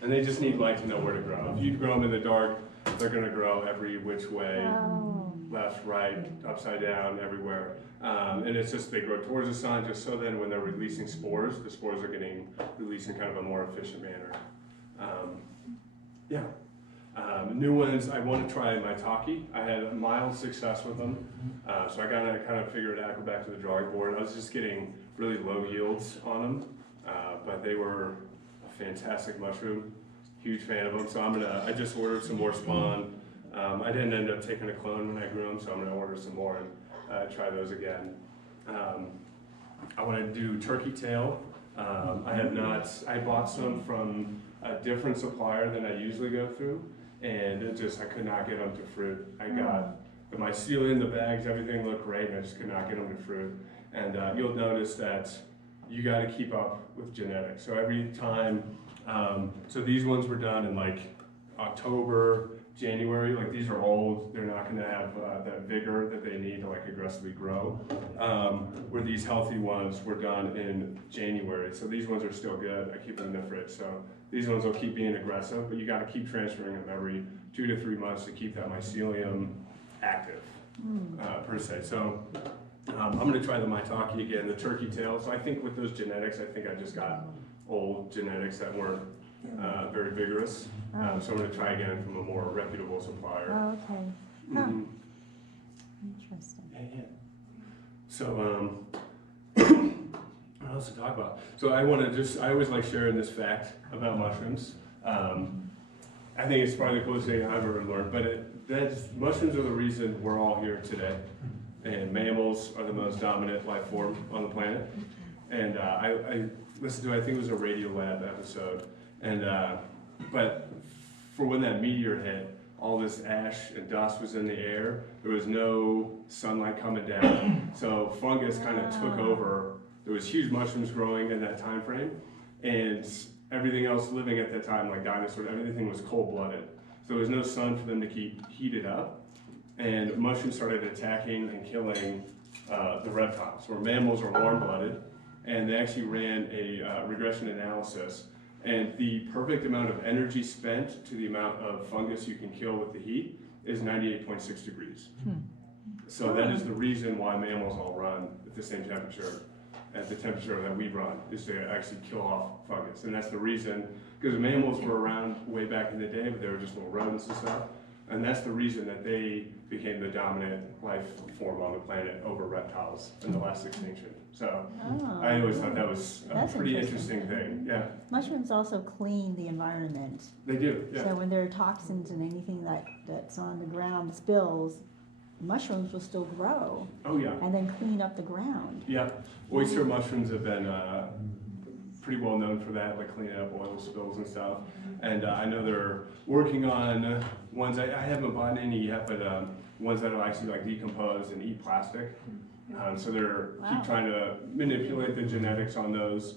And they just need light to know where to grow. If you grow them in the dark, they're going to grow every which way, Oh. left, right, upside down, everywhere. And it's just they grow towards the sun, just so then when they're releasing spores, the spores are getting released in kind of a more efficient manner. New ones, I want to try maitake. I had mild success with them, so I gotta kind of figure it out, go back to the drawing board. I was just getting really low yields on them, but they were a fantastic mushroom. Huge fan of them, so I just ordered some more spawn. I didn't end up taking a clone when I grew them, so I'm gonna order some more and try those again. I want to do turkey tail. I have not. I bought some from a different supplier than I usually go through, and I could not get them to fruit. I got the mycelium, the bags, everything looked great, and I just could not get them to fruit. And you'll notice that you got to keep up with genetics. So every time, so these ones were done in like October, January. Like these are old, they're not going to have that vigor that they need to like aggressively grow. Where these healthy ones were done in January. So these ones are still good. I keep them in the fridge. So these ones will keep being aggressive, but you got to keep transferring them every 2 to 3 months to keep that mycelium active, per se. So I'm gonna try the maitake again, the turkey tail. So I think with those genetics, I think I just got old genetics that weren't very vigorous. So I'm gonna try again from a more reputable supplier. Oh, okay. Huh. Mhm. Interesting. So, what else to talk about? So I always like sharing this fact about mushrooms. I think it's probably the coolest thing I've ever learned, but mushrooms are the reason we're all here today. And mammals are the most dominant life form on the planet. And I listened to, I think it was a Radiolab episode. And, but for when that meteor hit, all this ash and dust was in the air. There was no sunlight coming down. So fungus kind of took over. There was huge mushrooms growing in that time frame. And everything else living at that time, like dinosaurs, everything was cold-blooded. So there was no sun for them to keep heated up. And mushrooms started attacking and killing the reptiles, where mammals are warm-blooded. And they actually ran a regression analysis. And the perfect amount of energy spent to the amount of fungus you can kill with the heat is 98.6 degrees. So that is the reason why mammals all run at the same temperature as the temperature that we run, is to actually kill off fungus. And that's the reason, because mammals were around way back in the day, but they were just little rodents and stuff. And that's the reason that they became the dominant life form on the planet over reptiles in the last extinction. So I always thought that was a That's pretty interesting. interesting thing. Yeah, Mushrooms also clean the environment. they do. Yeah. So when there are toxins and anything that's on the ground spills, mushrooms will still grow Oh yeah. and then clean up the ground. Yeah. Oyster mushrooms have been pretty well known for that, like cleaning up oil spills and stuff. And I know they're working on ones, I haven't bought any yet, but ones that will actually like decompose and eat plastic. So they're Wow. keep trying to manipulate the genetics on those.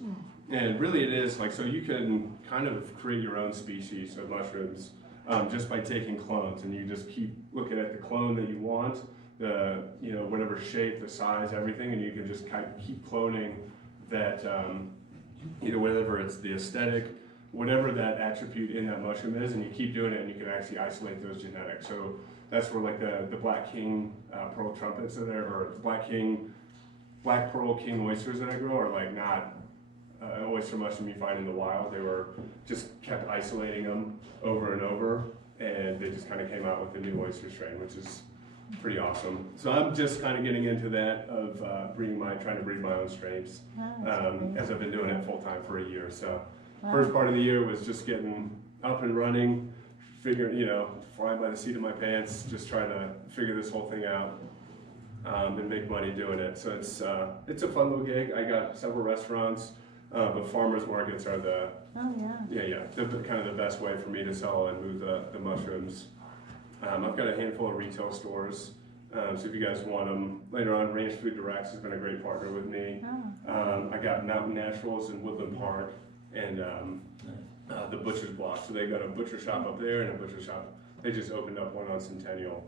And really it is like, so you can kind of create your own species of mushrooms just by taking clones, and you just keep looking at the clone that you want, the, you know, whatever shape, the size, everything, and you can just kind of keep cloning that, either whatever it's the aesthetic, whatever that attribute in that mushroom is, and you keep doing it, and you can actually isolate those genetics. So that's where like the Black King pearl trumpets are there, or Black Pearl King oysters that I grow are like not an oyster mushroom you find in the wild. They were just kept isolating them over and over, and they just kind of came out with a new oyster strain, which is pretty awesome. So I'm just kind of getting into that of trying to breed my own strains, as I've been doing it full time for a year. So first part of the year was just getting up and running, flying by the seat of my pants, just trying to figure this whole thing out. And make money doing it. So it's a fun little gig. I got several restaurants, but farmers markets are the kind of the best way for me to sell and move the mushrooms. I've got a handful of retail stores, so if you guys want them later on, Ranch Food Directs has been a great partner with me. I got Mountain Naturals in Woodland Park and the Butcher's Block. So they got a butcher shop up there and a butcher shop. They just opened up one on Centennial.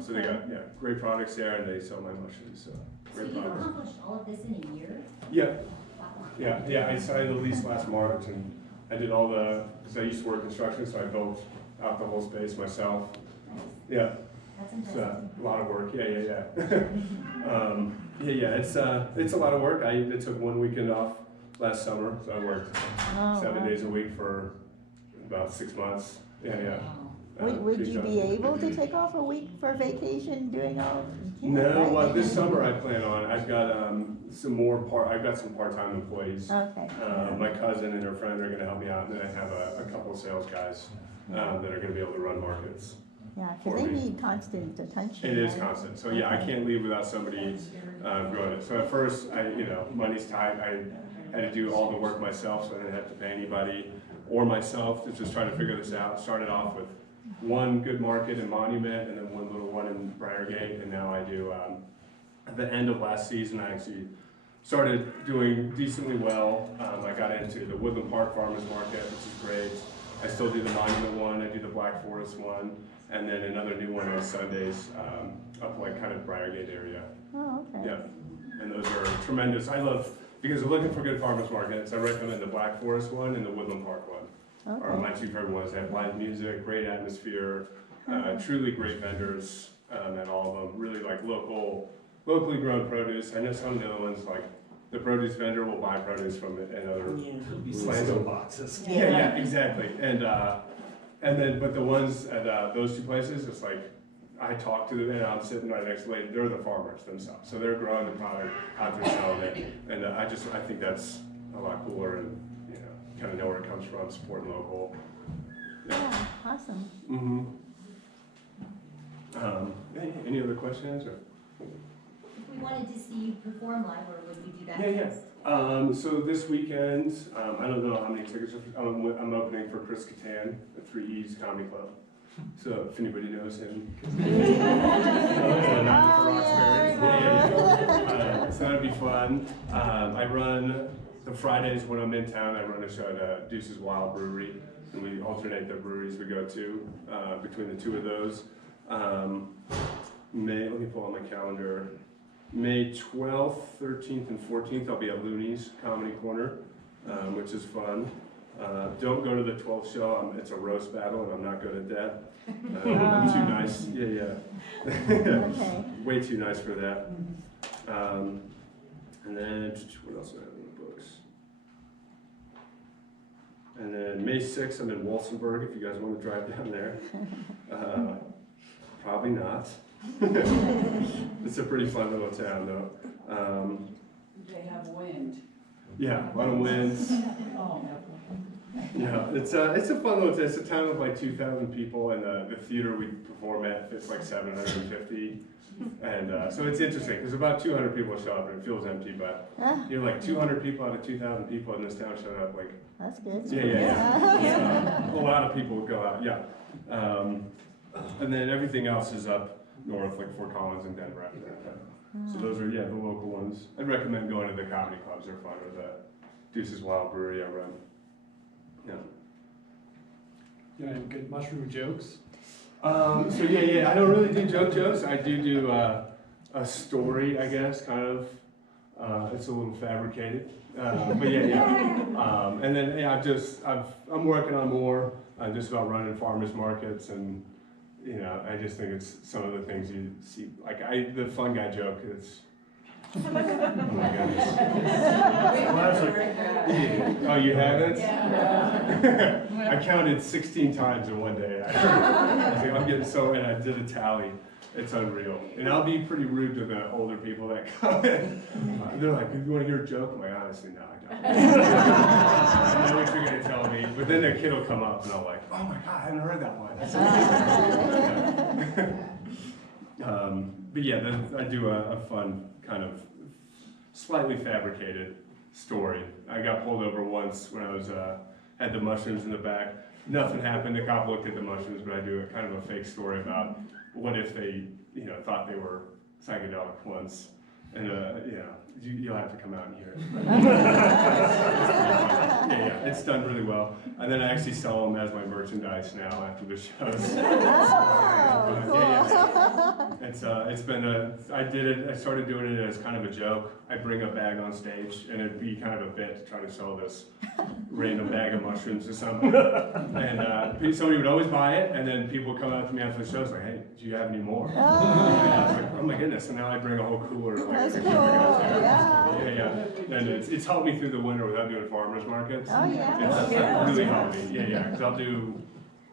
So they got great products there, and they sell my mushrooms. So great you products. accomplished all of this in a year? Yeah, Wow. yeah. I signed the lease last March, and I did all because I used to work construction, so I built out the whole space myself. Nice. Yeah, That's it's interesting. a lot of work. Yeah. It's a lot of work. I took 1 weekend off last summer, so I worked 7 days a week for about 6 months. Yeah. Would you be able to take off a week for vacation doing all? You can't, No, right? well, this summer I plan on. I've got I've got some part-time employees. Okay. My cousin and her friend are going to help me out, and then I have a couple of sales guys that are going to be able to run markets. Yeah, for because they me. need constant attention. It is right? constant. So yeah, I can't leave without somebody growing it. So at first, money's tight. I had to do all the work myself, so I didn't have to pay anybody or myself to just try to figure this out. Started off with one good market in Monument, and then one little one in Briargate, and now I do, at the end of last season, I actually started doing decently well. I got into the Woodland Park Farmers Market, which is great. I still do the Monument one, I do the Black Forest one, and then another new one on Sundays, up like kind of Briargate area. Oh, okay. Yeah, and those are tremendous. I love, because I'm looking for good farmers markets, I recommend the Black Forest one and the Woodland Park one. Are my two favorite ones. They have live music, great atmosphere, truly great vendors at all of them. Really like local locally grown produce. I know some of the other ones, like the produce vendor will buy produce from another. It'll be Land- some boxes. Yeah, exactly. And then, but the ones at those two places, it's like, I talk to them and I'm sitting right next to them, they're the farmers themselves. So they're growing the product out there selling it. And I think that's a lot cooler and, you know, kind of know where it comes from, supporting local. Yeah, awesome. Mm-hmm. Any other questions or? If we wanted to see you perform live, where would we do that? Yeah. next? So this weekend, I don't know how many tickets I'm opening for Chris Kattan at 3 E's Comedy Club. So if anybody knows him. So that'd be fun. I run the Fridays when I'm in town. I run a show at Deuce's Wild Brewery, and we alternate the breweries we go to between the two of those. Let me pull out my calendar. May 12th, 13th, and 14th, I'll be at Looney's Comedy Corner, which is fun. Don't go to the 12th show. It's a roast battle, and I'm not good at that. I'm too nice. Yeah. Okay. Way too nice for that. And then, what else do I have in the books? And then May 6th, I'm in Walsenburg, if you guys want to drive down there. Probably not. It's a pretty fun little town, though. They have wind. Yeah, a lot of winds. Oh. Yeah, it's a fun little town. It's a town of like 2,000 people, and the theater we perform at fits like 750. And so it's interesting because about 200 people show up and it feels empty, but you're like 200 people out of 2,000 people in this town showed up. Like, That's good. yeah. A lot of people go out, yeah. And then everything else is up north, like Fort Collins and Denver after that. So those are, the local ones. I'd recommend going to the comedy clubs. They're fun, or the Deuce's Wild Brewery I run. Yeah. You know, any good mushroom jokes? I don't really do jokes. I do a story, I guess, kind of. It's a little fabricated, but and then I'm working on more just about running farmers markets, and I just think it's some of the things you see. Like the fun guy joke is. Oh my goodness. Oh, you haven't? Yeah. I counted 16 times in one day. I'm getting so, and I did a tally. It's unreal. And I'll be pretty rude to the older people that come in. They're like, "You want to hear a joke?" I'm like, "Honestly, no, I don't." I know what you're going to tell me. But then the kid will come up and I'll like, "Oh my God, I haven't heard that one." But I do a fun kind of slightly fabricated story. I got pulled over once when I was had the mushrooms in the back. Nothing happened. The cop looked at the mushrooms, but I do a kind of a fake story about what if they, thought they were psychedelic once, and you'll have to come out and hear it. It's done really well. And then I actually sell them as my merchandise now after the shows. It's been I started doing it as kind of a joke. I bring a bag on stage, and it'd be kind of a bit to try to sell this random bag of mushrooms to somebody. And somebody would always buy it, and then people would come up to me after the shows like, "Hey, do you have any more?" And I was like, "Oh my goodness!" And now I bring a whole cooler. That's Like, cool. And it's helped me through the winter without doing farmers markets. Oh, yeah. It's really helped me. Because I'll do.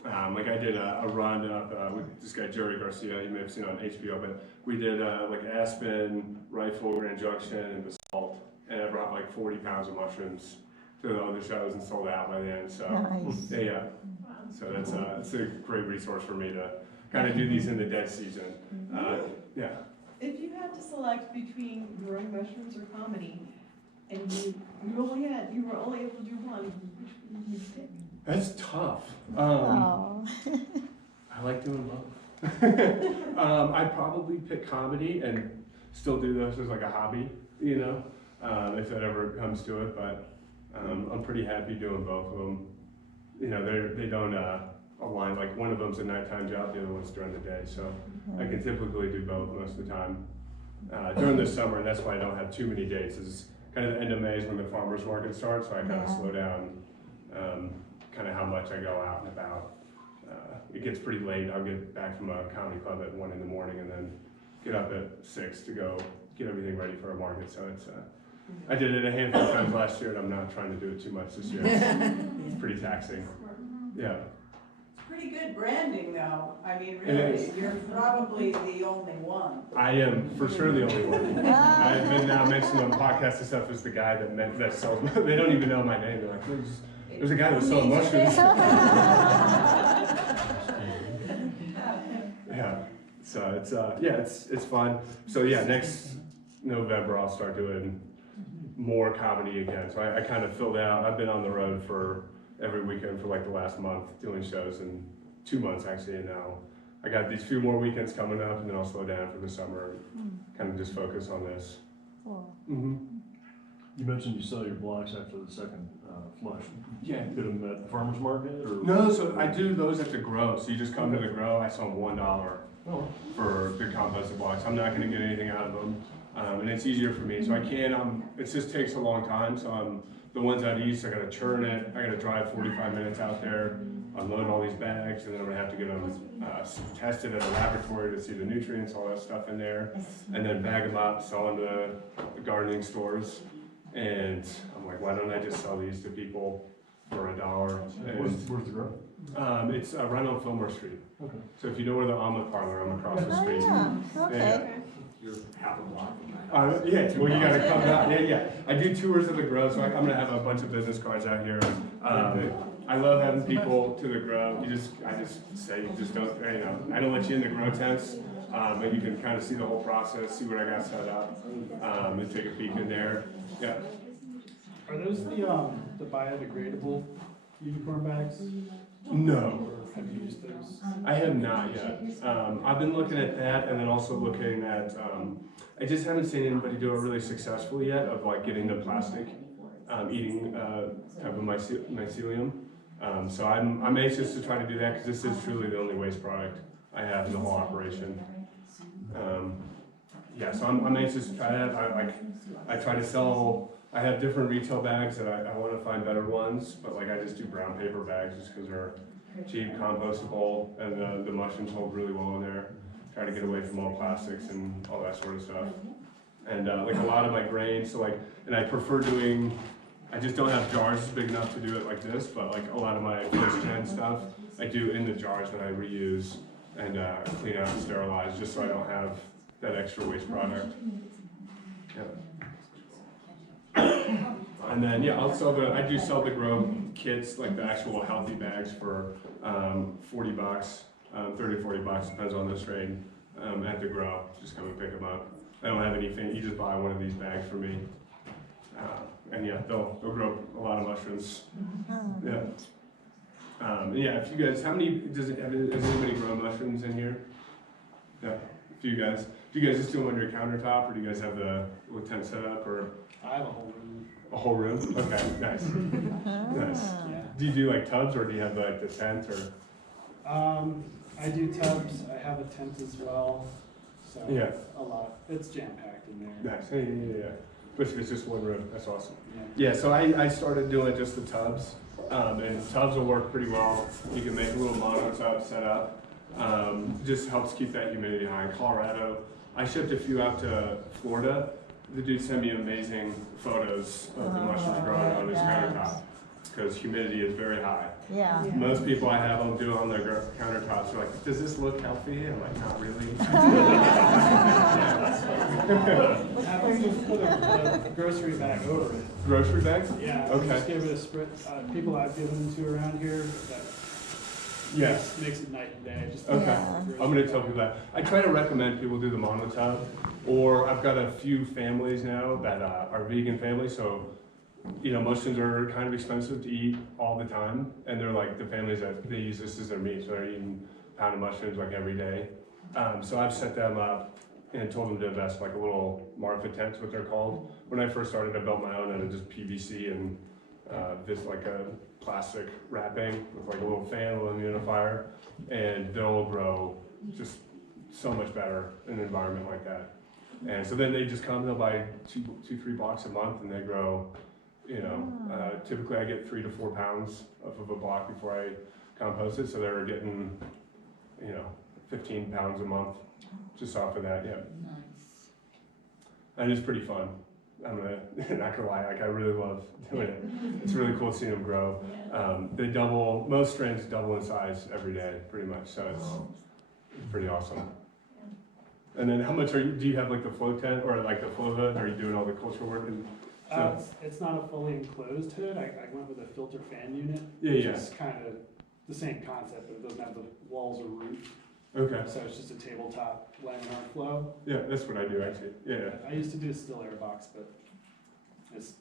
Like I did a run up with this guy Jerry Garcia. You may have seen it on HBO, but we did like Aspen, Rifle, Grand Junction, and Basalt, and I brought like 40 pounds of mushrooms to the other shows and sold out by the end. So Nice. so that's it's a great resource for me to kind of do these in the dead season. If you had to select between growing mushrooms or comedy, and you were only able to do one, which would you pick? That's tough. Oh. I like doing both. I'd probably pick comedy and still do those as like a hobby, if that ever comes to it. But I'm pretty happy doing both of them. They don't align. Like one of them's a nighttime job, the other one's during the day. So I can typically do both most of the time. During the summer, and that's why I don't have too many days. Is kind of the end of May is when the farmers market starts, so I kind of slow down. Kind of how much I go out and about. It gets pretty late. I'll get back from a comedy club at 1 in the morning, and then get up at 6 to go get everything ready for our market. So it's I did it a handful of times last year, and I'm not trying to do it too much this year. It's pretty taxing. Yeah. It's pretty good branding though. I mean, It is. really, you're probably the only one. I am for sure the only one. I've been now mentioned on podcasts and stuff as the guy that sells. They don't even know my name. They're like, there's a guy that's selling mushrooms. Yeah. So it's fun. So yeah, next November I'll start doing more comedy again. So I kind of filled out. I've been on the road for every weekend for like the last month doing shows, and 2 months actually, and now I got these few more weekends coming up, and then I'll slow down for the summer and kind of just focus on this. Cool. Mm-hmm. You mentioned you sell your blocks after the second flush. Yeah. Get them at the farmer's market or? No, so I do those at the grow. So you just come to the grow. I sell them $1 for the composted blocks. I'm not going to get anything out of them, and it's easier for me. So I can. It just takes a long time. So the ones out east, I got to churn it. I got to drive 45 minutes out there, unload all these bags, and then I'm gonna have to get them tested at a laboratory to see the nutrients, all that stuff in there, and then bag them up, sell them to the gardening stores. And I'm like, why don't I just sell these to people for $1? And, Where's the grow? it's right on Fillmore Street. Okay. So if you know where the omelet parlor, I'm across the street. Oh, yeah, okay. You're half a block from my house. Yeah, well, you gotta come out. Yeah. I do tours of the grow, so I'm gonna have a bunch of business cards out here. I love having people to the grow. I just say, you just don't, I don't let you in the grow tents, but you can kind of see the whole process, see what I got set up, and take a peek in there. Yeah. Are those the biodegradable unicorn bags? No. Or have you used those? I have not yet. I've been looking at that, and then also looking at, I just haven't seen anybody do it really successfully yet, of like getting the plastic, eating type of mycelium. So I'm anxious to try to do that, because this is truly the only waste product I have in the whole operation. Yeah, so I'm anxious to try that. I try to sell, I have different retail bags that I want to find better ones, but like I just do brown paper bags just because they're cheap, compostable, and the mushrooms hold really well in there. Try to get away from all plastics and all that sort of stuff. And like a lot of my grains, so like, and I prefer doing, I just don't have jars big enough to do it like this, but like a lot of my first gen stuff, I do in the jars that I reuse and clean out and sterilize, just so I don't have that extra waste product. Yeah. And then, yeah, I do sell the grow kits, like the actual healthy bags for $40, 30 to $40, depends on the strain, at the grow. Just come and pick them up. I don't have anything, you just buy one of these bags from me. And yeah, they'll grow a lot of mushrooms. Yeah. Yeah, if you guys, does anybody grow mushrooms in here? Yeah, do you guys just do them on your countertop, or do you guys have the tent set up, or? I have a whole room. A whole room? Okay, nice. Nice. Yeah. Do you do like tubs, or do you have like the tent, or? I do tubs. I have a tent as well. So Yeah. a lot. It's jam packed in there. Nice, yeah. But if it's just one room, that's awesome. Yeah. Yeah, so I started doing just the tubs, and tubs will work pretty well. You can make a little mono tub set up. Just helps keep that humidity high. In Colorado, I shipped a few out to Florida. The dude sent me amazing photos of the mushrooms growing on his countertop, because humidity is very high. Yeah. Most people I have them do on their countertops are like, does this look healthy? I'm like, not really. Happens to put a grocery bag over it. Grocery bags? Yeah. Okay. Just give it a spritz. People I've given them to around here, that Yeah. makes it night and day. Just Okay. Yeah. I'm gonna tell people that. I try to recommend people do the monotub, or I've got a few families now that are vegan families, so mushrooms are kind of expensive to eat all the time, and they're like the families that they use this as their meat, so they're eating a pound of mushrooms like every day. So I've set them up and told them to invest like a little Marfa tent, what they're called. When I first started, I built my own out of just PVC and just like a plastic wrapping with like a little fan, a little humidifier, and they'll grow just so much better in an environment like that. And so then they just come, they'll buy 2-3 blocks a month, and they grow. Typically I get 3 to 4 pounds of a block before I compost it, so they're getting, 15 pounds a month, just off of that, yeah. Nice. And it's pretty fun. I'm not gonna lie, like I really love doing it. It's really cool seeing them grow. They double, most strains double in size every day, pretty much, so it's pretty awesome. And then how much do you have like the flow tent or like the flow hood? Are you doing all the culture work and stuff? It's not a fully enclosed hood. I went with a filter fan unit. Yeah, Which yeah. is kind of the same concept, but it doesn't have the walls or roof. Okay, So it's just a tabletop laminar flow. yeah, that's what I do actually, yeah. I used to do a still air box, but it's,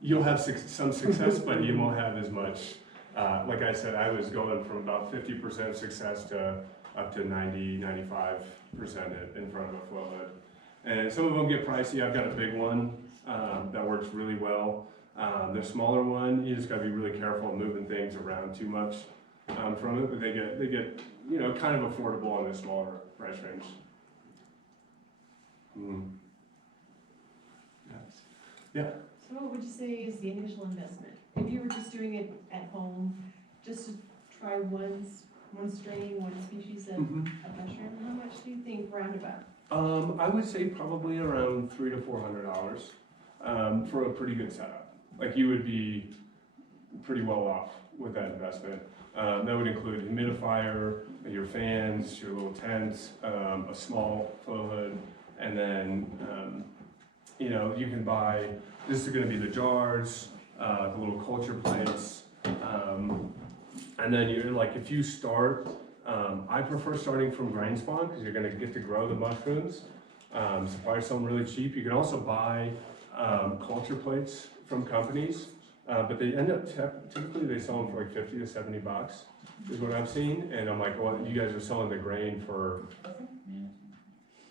You'll have some success, but you won't have as much. Like I said, I was going from about 50% success to up to 90, 95% in front of a flow hood. And some of them get pricey. I've got a big one that works really well. The smaller one, you just gotta be really careful moving things around too much from it, but they get you know, kind of affordable on the smaller price range. Yeah. So what would you say is the initial investment? If you were just doing it at home, just to try one strain, one species of mushroom, how much do you think roundabout? I would say probably around $300 to $400 for a pretty good setup. Like you would be pretty well off with that investment. That would include humidifier, your fans, your little tents, a small flow hood, and then you know, you can buy, this is gonna be the jars, the little culture plates, and then you're like, if you start, I prefer starting from grain spawn because you're gonna get to grow the mushrooms. So probably something really cheap. You can also buy culture plates from companies, but they end up, typically they sell them for like 50 to 70 bucks is what I've seen. And I'm like, well, you guys are selling the grain for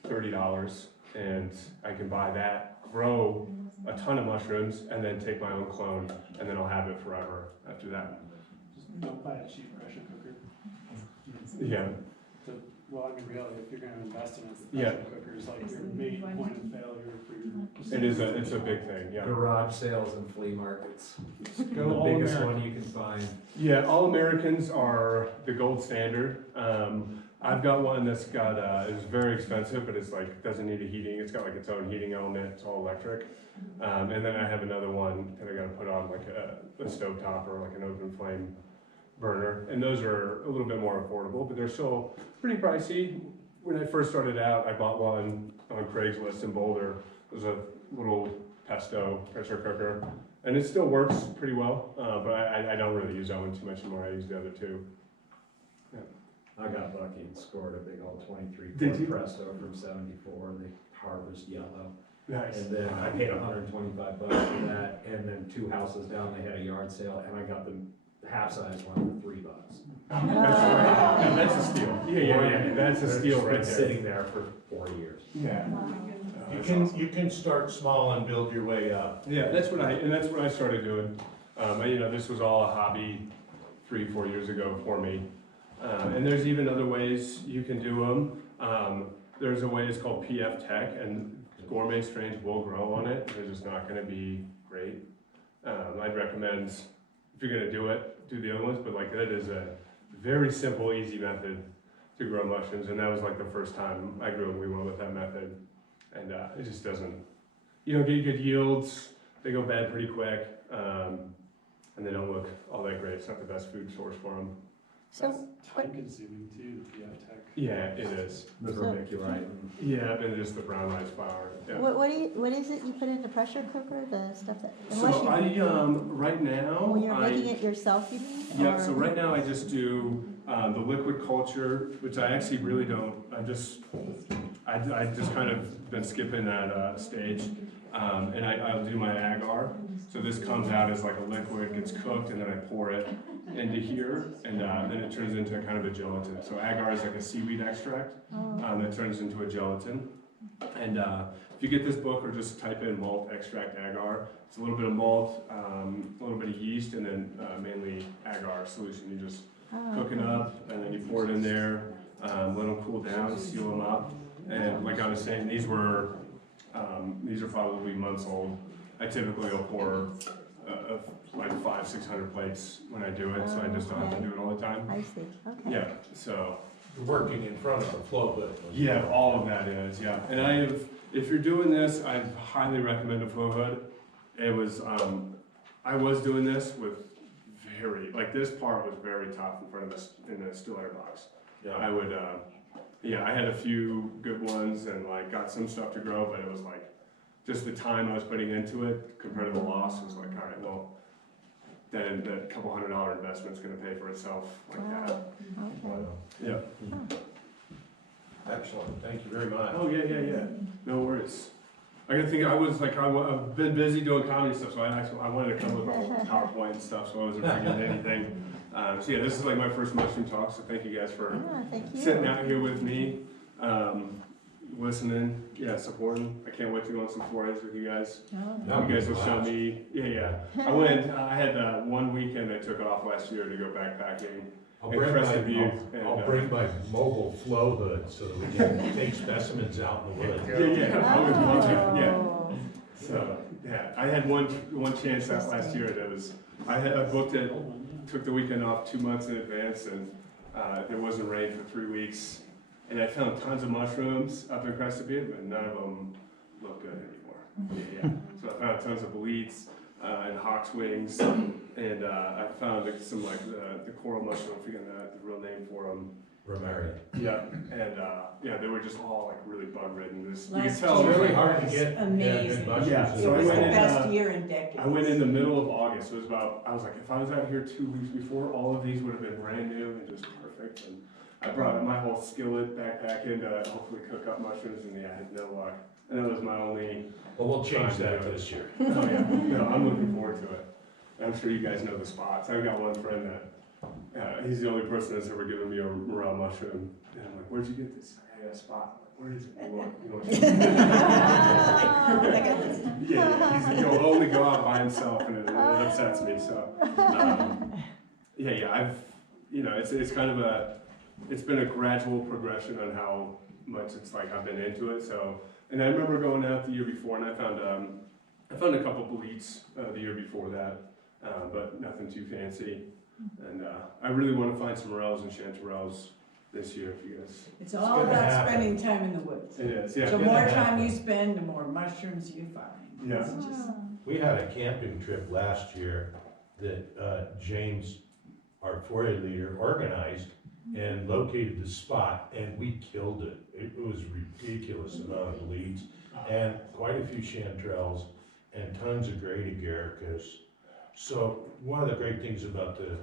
$30 and I can buy that, grow a ton of mushrooms and then take my own clone and then I'll have it forever after that. just don't buy a cheap pressure cooker. Yeah. Well, I mean, really, if you're gonna invest in a Yeah. pressure cooker, it's like your main point of failure for your. It's a big thing, yeah. Garage sales and flea markets. Go The all biggest American. one you can find. Yeah, all Americans are the gold standard. I've got one that's got, it's very expensive, but it's like, doesn't need a heating. It's got like its own heating element, it's all electric. And then I have another one that I gotta put on like a stovetop or like an open flame burner. And those are a little bit more affordable, but they're still pretty pricey. When I first started out, I bought one on Craigslist in Boulder. It was a little pesto pressure cooker. And it still works pretty well, but I don't really use that one too much anymore. I use the other two. I got lucky and scored a big old 23 Did you? quart Presto from '74, the Harvest Yellow. Nice. And then I paid 125 bucks for that, and then 2 houses down, they had a yard sale, and I got the half-size one for $3. That's right. Yeah, that's a steal. Yeah. That's a steal It's right been there. sitting there for 4 years. Yeah. You can start small and build your way up. Yeah, that's what I started doing. You know, this was all a hobby 3-4 years ago for me. And there's even other ways you can do them. There's a way, it's called PF Tech, and gourmet strains will grow on it. They're just not gonna be great. I'd recommend, if you're gonna do it, do the other ones, but like that is a very simple, easy method to grow mushrooms. And that was like the first time I grew them, we went with that method. And it just doesn't, you don't get good yields, they go bad pretty quick, and they don't look all that great. It's not the best food source for them. So, That's time consuming too, the PF Tech. Yeah, it is. The vermiculite. Yeah, and just the brown rice flour. Yeah. what is it you put in the pressure cooker, the stuff that, unless So you, right now, when you're making it yourself, you mean? yeah, Or- so right now I just do the liquid culture, which I actually really don't, I just kind of been skipping that stage. And I'll do my agar. So this comes out as like a liquid, gets cooked, and then I pour it into here, and then it turns into kind of a gelatin. So agar is like a seaweed extract that turns into a gelatin. And if you get this book or just type in malt extract agar, it's a little bit of malt, a little bit of yeast, and then mainly agar solution. You just cook it up, and then you pour it in there, let them cool down, seal them up. And like I was saying, these are probably months old. I typically will pour like 500-600 plates when I do it, so I just don't have to do it all the time. I see, okay. Yeah, so working in front of the flow hood. Yeah, all of that is, yeah. And if you're doing this, I highly recommend a flow hood. It was, I was doing this with like this part was very tough in front of us in the still air box. Yeah. I would, I had a few good ones and like got some stuff to grow, but it was like, just the time I was putting into it compared to the loss was like, all right, well, then that couple $100 investment's gonna pay for itself like that. Okay. Wow. Yeah. Excellent, thank you very much. Oh, yeah. No worries. I gotta think, I've been busy doing comedy stuff, so I wanted to come with a little PowerPoint and stuff, so I wasn't bringing anything. So yeah, this is like my first mushroom talk, so thank you guys for Yeah, thank you. sitting out here with me, listening, supporting. I can't wait to go on some forays with you guys. Oh, You guys will show me, I had one weekend I took off last year to go backpacking. I'll And bring Crested Butte, and, I'll bring my mobile flow hood so that we can take specimens out in the woods. I would love to, yeah. Oh. So, I had one chance that last year, that was, I booked it, took the weekend off 2 months in advance, and there wasn't rain for 3 weeks. And I found tons of mushrooms up in Crested Butte, but none of them look good anymore. So I found tons of boletes and hawk's wings, and I found some like the coral mushroom, I forget the real name for them. Romaria. Yeah, and they were just all like really bug ridden. You could Last tell. It's year really hard to get amazing. good mushrooms. Yeah, It so I was the went in, best year in decades. I went in the middle of August. It was I was like, if I was out here 2 weeks before, all of these would have been brand new and just perfect. And I brought my whole skillet backpack in to hopefully cook up mushrooms, and I had no luck. And that was my only. Well, we'll change that this year. Oh yeah, no, I'm looking forward to it. I'm sure you guys know the spots. I've got one friend that he's the only person that's ever given me a morel mushroom. And I'm like, where'd you get this? I got a spot. I'm like, where is it? He'll only go out by himself, and it upsets me. So, I've, it's kind of it's been a gradual progression on how much it's like I've been into it. So, and I remember going out the year before, and I found a couple boletes the year before that, but nothing too fancy. And I really want to find some morels and chanterelles this year, if you guys. It's all gonna about happen. spending time in the woods. It is, yeah. The more time you spend, the more mushrooms you find. Yeah. It's just- We had a camping trip last year that James, our foray leader, organized and located the spot, and we killed it. It was ridiculous amount of leads, and quite a few chanterelles, and tons of great agaricus. So one of the great things about the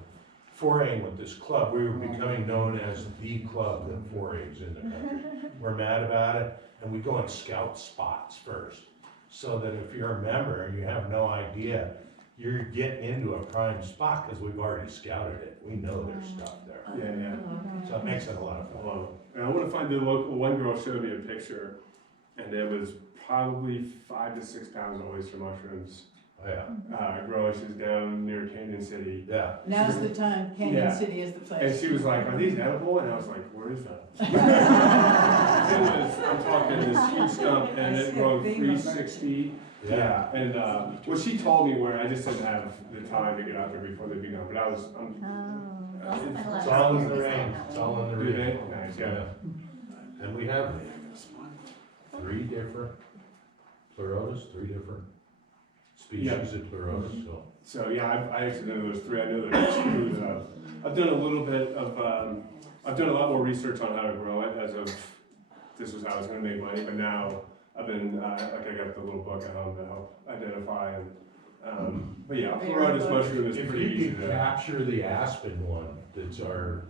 foraying with this club, we were becoming known as the club that forays in the country. We're mad about it, and we go and scout spots first, so that if you're a member and you have no idea, you're getting into a prime spot because we've already scouted it. We know there's stuff there. Yeah. So it makes it a lot of I fun. love it. And I want to find the local. One girl showed me a picture, and it was probably 5 to 6 pounds of oyster mushrooms. Oh, yeah. Growing. She was down near Canyon City. Yeah. Now's the time, Canyon Yeah. City is the And place. she was like, "Are these edible?" And I was like, "Where is that?" I'm talking this huge stump, and it grew 360. Yeah, and well, she told me where I just didn't have the time to get out there before they began. But I was, It's all in the range. It's all in the do they? range. Nice, yeah. And we have 3 different pleurotus, 3 different species of pleurotus, so. So yeah, I actually know there's 3. I know there's 2. I've done a little bit of, I've done a lot more research on how to grow it as of, this was how I was gonna make money, but now I've been, I got the little book at home to help identify and, but yeah, pleurotus mushroom is If pretty you easy could to. capture the aspen one, that's our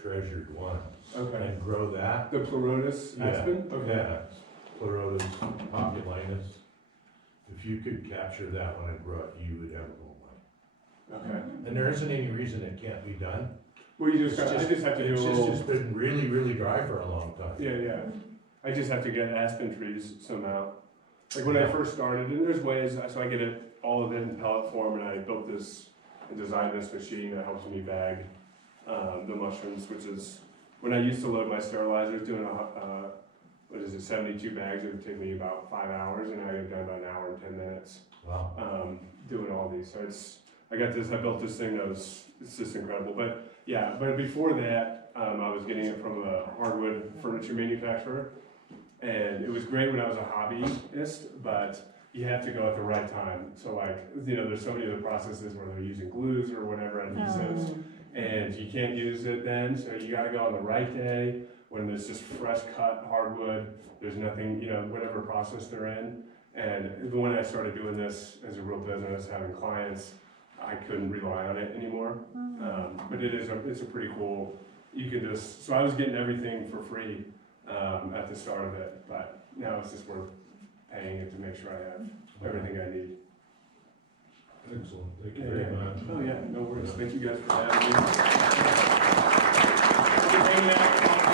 treasured one, Okay. and grow that. The pleurotus Yeah. aspen? Yeah, pleurotus populinus. If you could capture that one and grow it, you would have a gold mine. Okay. And there isn't any reason it can't be done. Well, you It's just, I just have to do a It's little. just been really, really dry for a long time. Yeah. I just have to get aspen trees somehow. Like when I first started, and there's ways, so I get it, all of it in pellet form, and I built this, and designed this machine that helps me bag the mushrooms, which is, when I used to load my sterilizers, doing 72 bags, it would take me about 5 hours, and I get it done about 1 hour and 10 minutes, Wow. doing all these. So I built this thing that was, it's just incredible. But Yeah, but before that, I was getting it from a hardwood furniture manufacturer. And it was great when I was a hobbyist, but you have to go at the right time. So like, there's so many other processes where they're using glues or whatever, adhesives, and you can't use it then. So you gotta go on the right day when there's just fresh cut hardwood. There's nothing, whatever process they're in. And when I started doing this as a real business, having clients, I couldn't rely on it anymore. But it's a pretty cool, so I was getting everything for free at the start of it, but now it's just worth paying it to make sure I have everything I need. Excellent, thank you very much. Oh yeah, no worries. Thank you guys for having me. Hanging out.